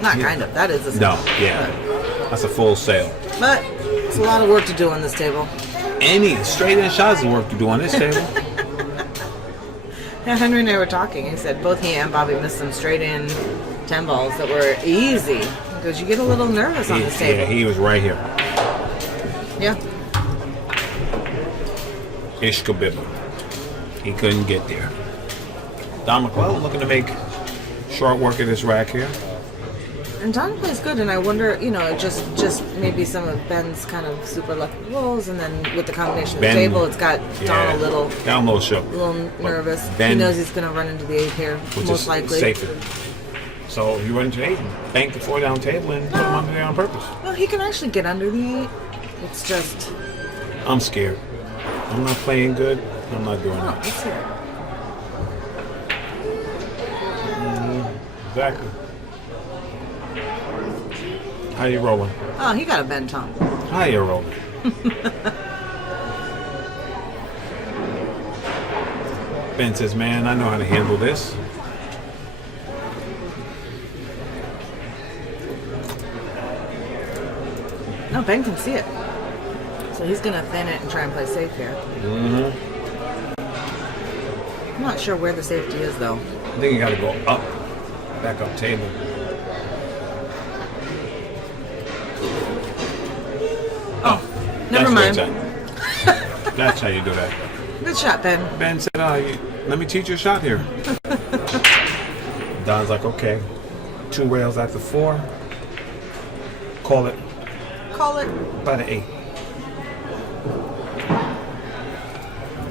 Not kind of. That is a sale. No, yeah. That's a full sale. But it's a lot of work to do on this table. Any straight in shots is work to do on this table. Yeah, Henry and I were talking. He said both he and Bobby missed some straight in 10 balls that were easy because you get a little nervous on this table. Yeah, he was right here. Yeah. Ishkabibba. He couldn't get there. Don McClelland looking to make short work of this rack here. And Don plays good, and I wonder, just maybe some of Ben's kind of super lucky rolls, and then with the combination of the table, it's got Don a little shook. A little nervous. Ben, he knows he's going to run into the 8 here, most likely. Safer. So you run into 8, bank the 4 down table, and put him under there on purpose. Well, he can actually get under the 8. It's just... I'm scared. I'm not playing good. I'm not doing that. Let's hear it. Exactly. How you rolling? Oh, he got a Ben Tom. How you rolling? Ben says, man, I know how to handle this. No, Ben can see it. So he's going to thin it and try and play safe here. I'm not sure where the safety is, though. I think you got to go up. Back up table. Never mind. That's how you do that. Good shot, Ben. Ben said, let me teach you a shot here. Don's like, okay. 2 rails after 4. Call it Call it. by the 8.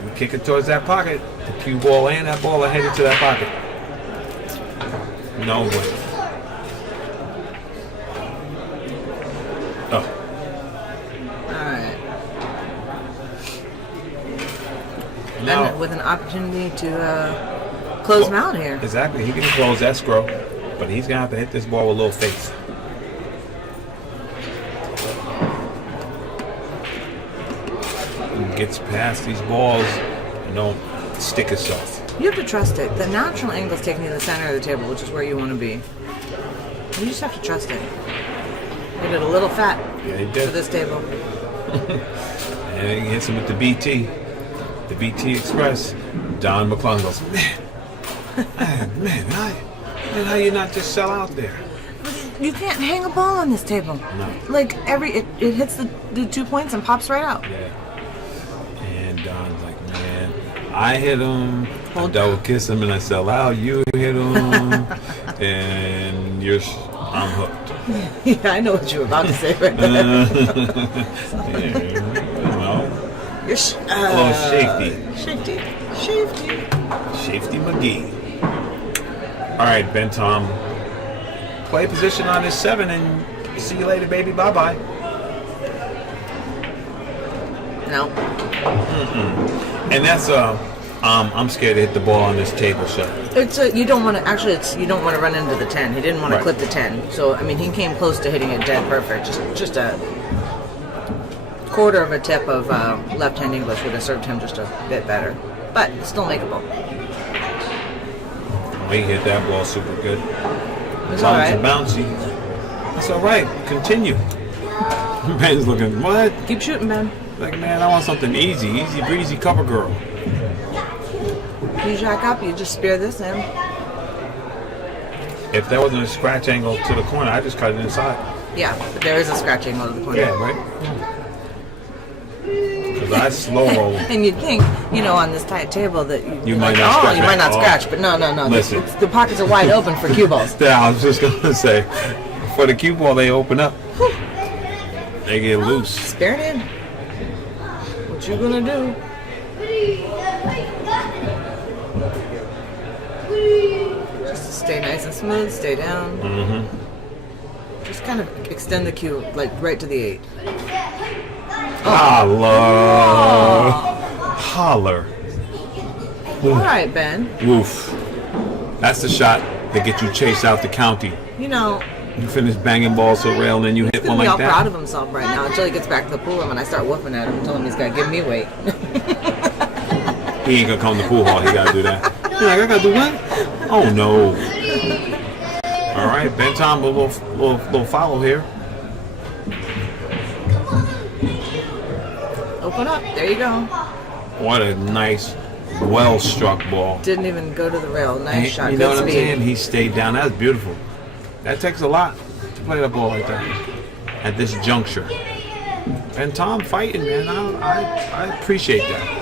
We kick it towards that pocket. The cue ball and that ball are headed to that pocket. No way. Oh. Alright. Now, Ben with an opportunity to close him out here. exactly. He can close escrow, but he's going to have to hit this ball with a little faith. He gets past these balls and don't stick himself. You have to trust it. The natural angle is taking you to the center of the table, which is where you want to be. You just have to trust it. You did a little fat Yeah, he for did. this table. And he hits him with the BT. The BT Express. Don McClelland goes, man, how you not just sell out there? You can't hang a ball on this table. No. Like it hits the 2 points and pops right out. Yeah. And Don's like, man, I hit him. I double kiss him and I sell out. You hit him, and I'm hooked. Yeah, I know what you were about to say right there. You're Shafty. Shafty McGee. All right, Ben Tom. Play position on this 7 and see you later, baby. Bye bye. No. And that's I'm scared to hit the ball on this table shot. You don't want to run into the 10. He didn't want to clip the 10. So I mean, he came close to hitting it dead perfect. Just a quarter of a tip of left-hand English would have served him just a bit better, but still makeable. He hit that ball super good. It's all right. Bouncy. That's all right. Continue. Ben's looking, what? Keep shooting, Ben. Like, man, I want something easy breezy, cover girl. You jack up, you just spear this in. If there wasn't a scratch angle to the corner, I just cut it inside. Yeah, but there is a scratch angle to the corner. Yeah, right? Because I slow roll. And you'd think, on this tight table that you might not scratch. You might not scratch, but no. Listen. The pockets are wide open for cue balls. Yeah, I was just going to say, for the cue ball, they open up. They get loose. Spare it in. What you gonna do? Just stay nice and smooth, stay down. Mm-hmm. Just kind of extend the cue, like right to the 8. Holler. All right, Ben. Woof. That's the shot that gets you chased out the county. You finish banging balls to the rail and then you hit one like He's that. all proud of himself right now until he gets back to the pool room and I start whooping at him and tell him he's got to give me weight. He ain't gonna come to the pool hall. He gotta do that. You're like, I gotta do what? Oh no. All right, Ben Tom, we'll follow here. Open up. There you go. What a nice, well-struck ball. Didn't even go to the rail. Nice shot. You know Good what I'm speed. saying? He stayed down. That's beautiful. That takes a lot to play that ball like that at this juncture. And Tom fighting, man. I appreciate that.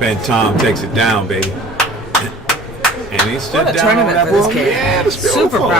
Ben Tom takes it down, baby. And he stood What a down on tournament that for this ball. kid. Yeah, it's Super beautiful. proud.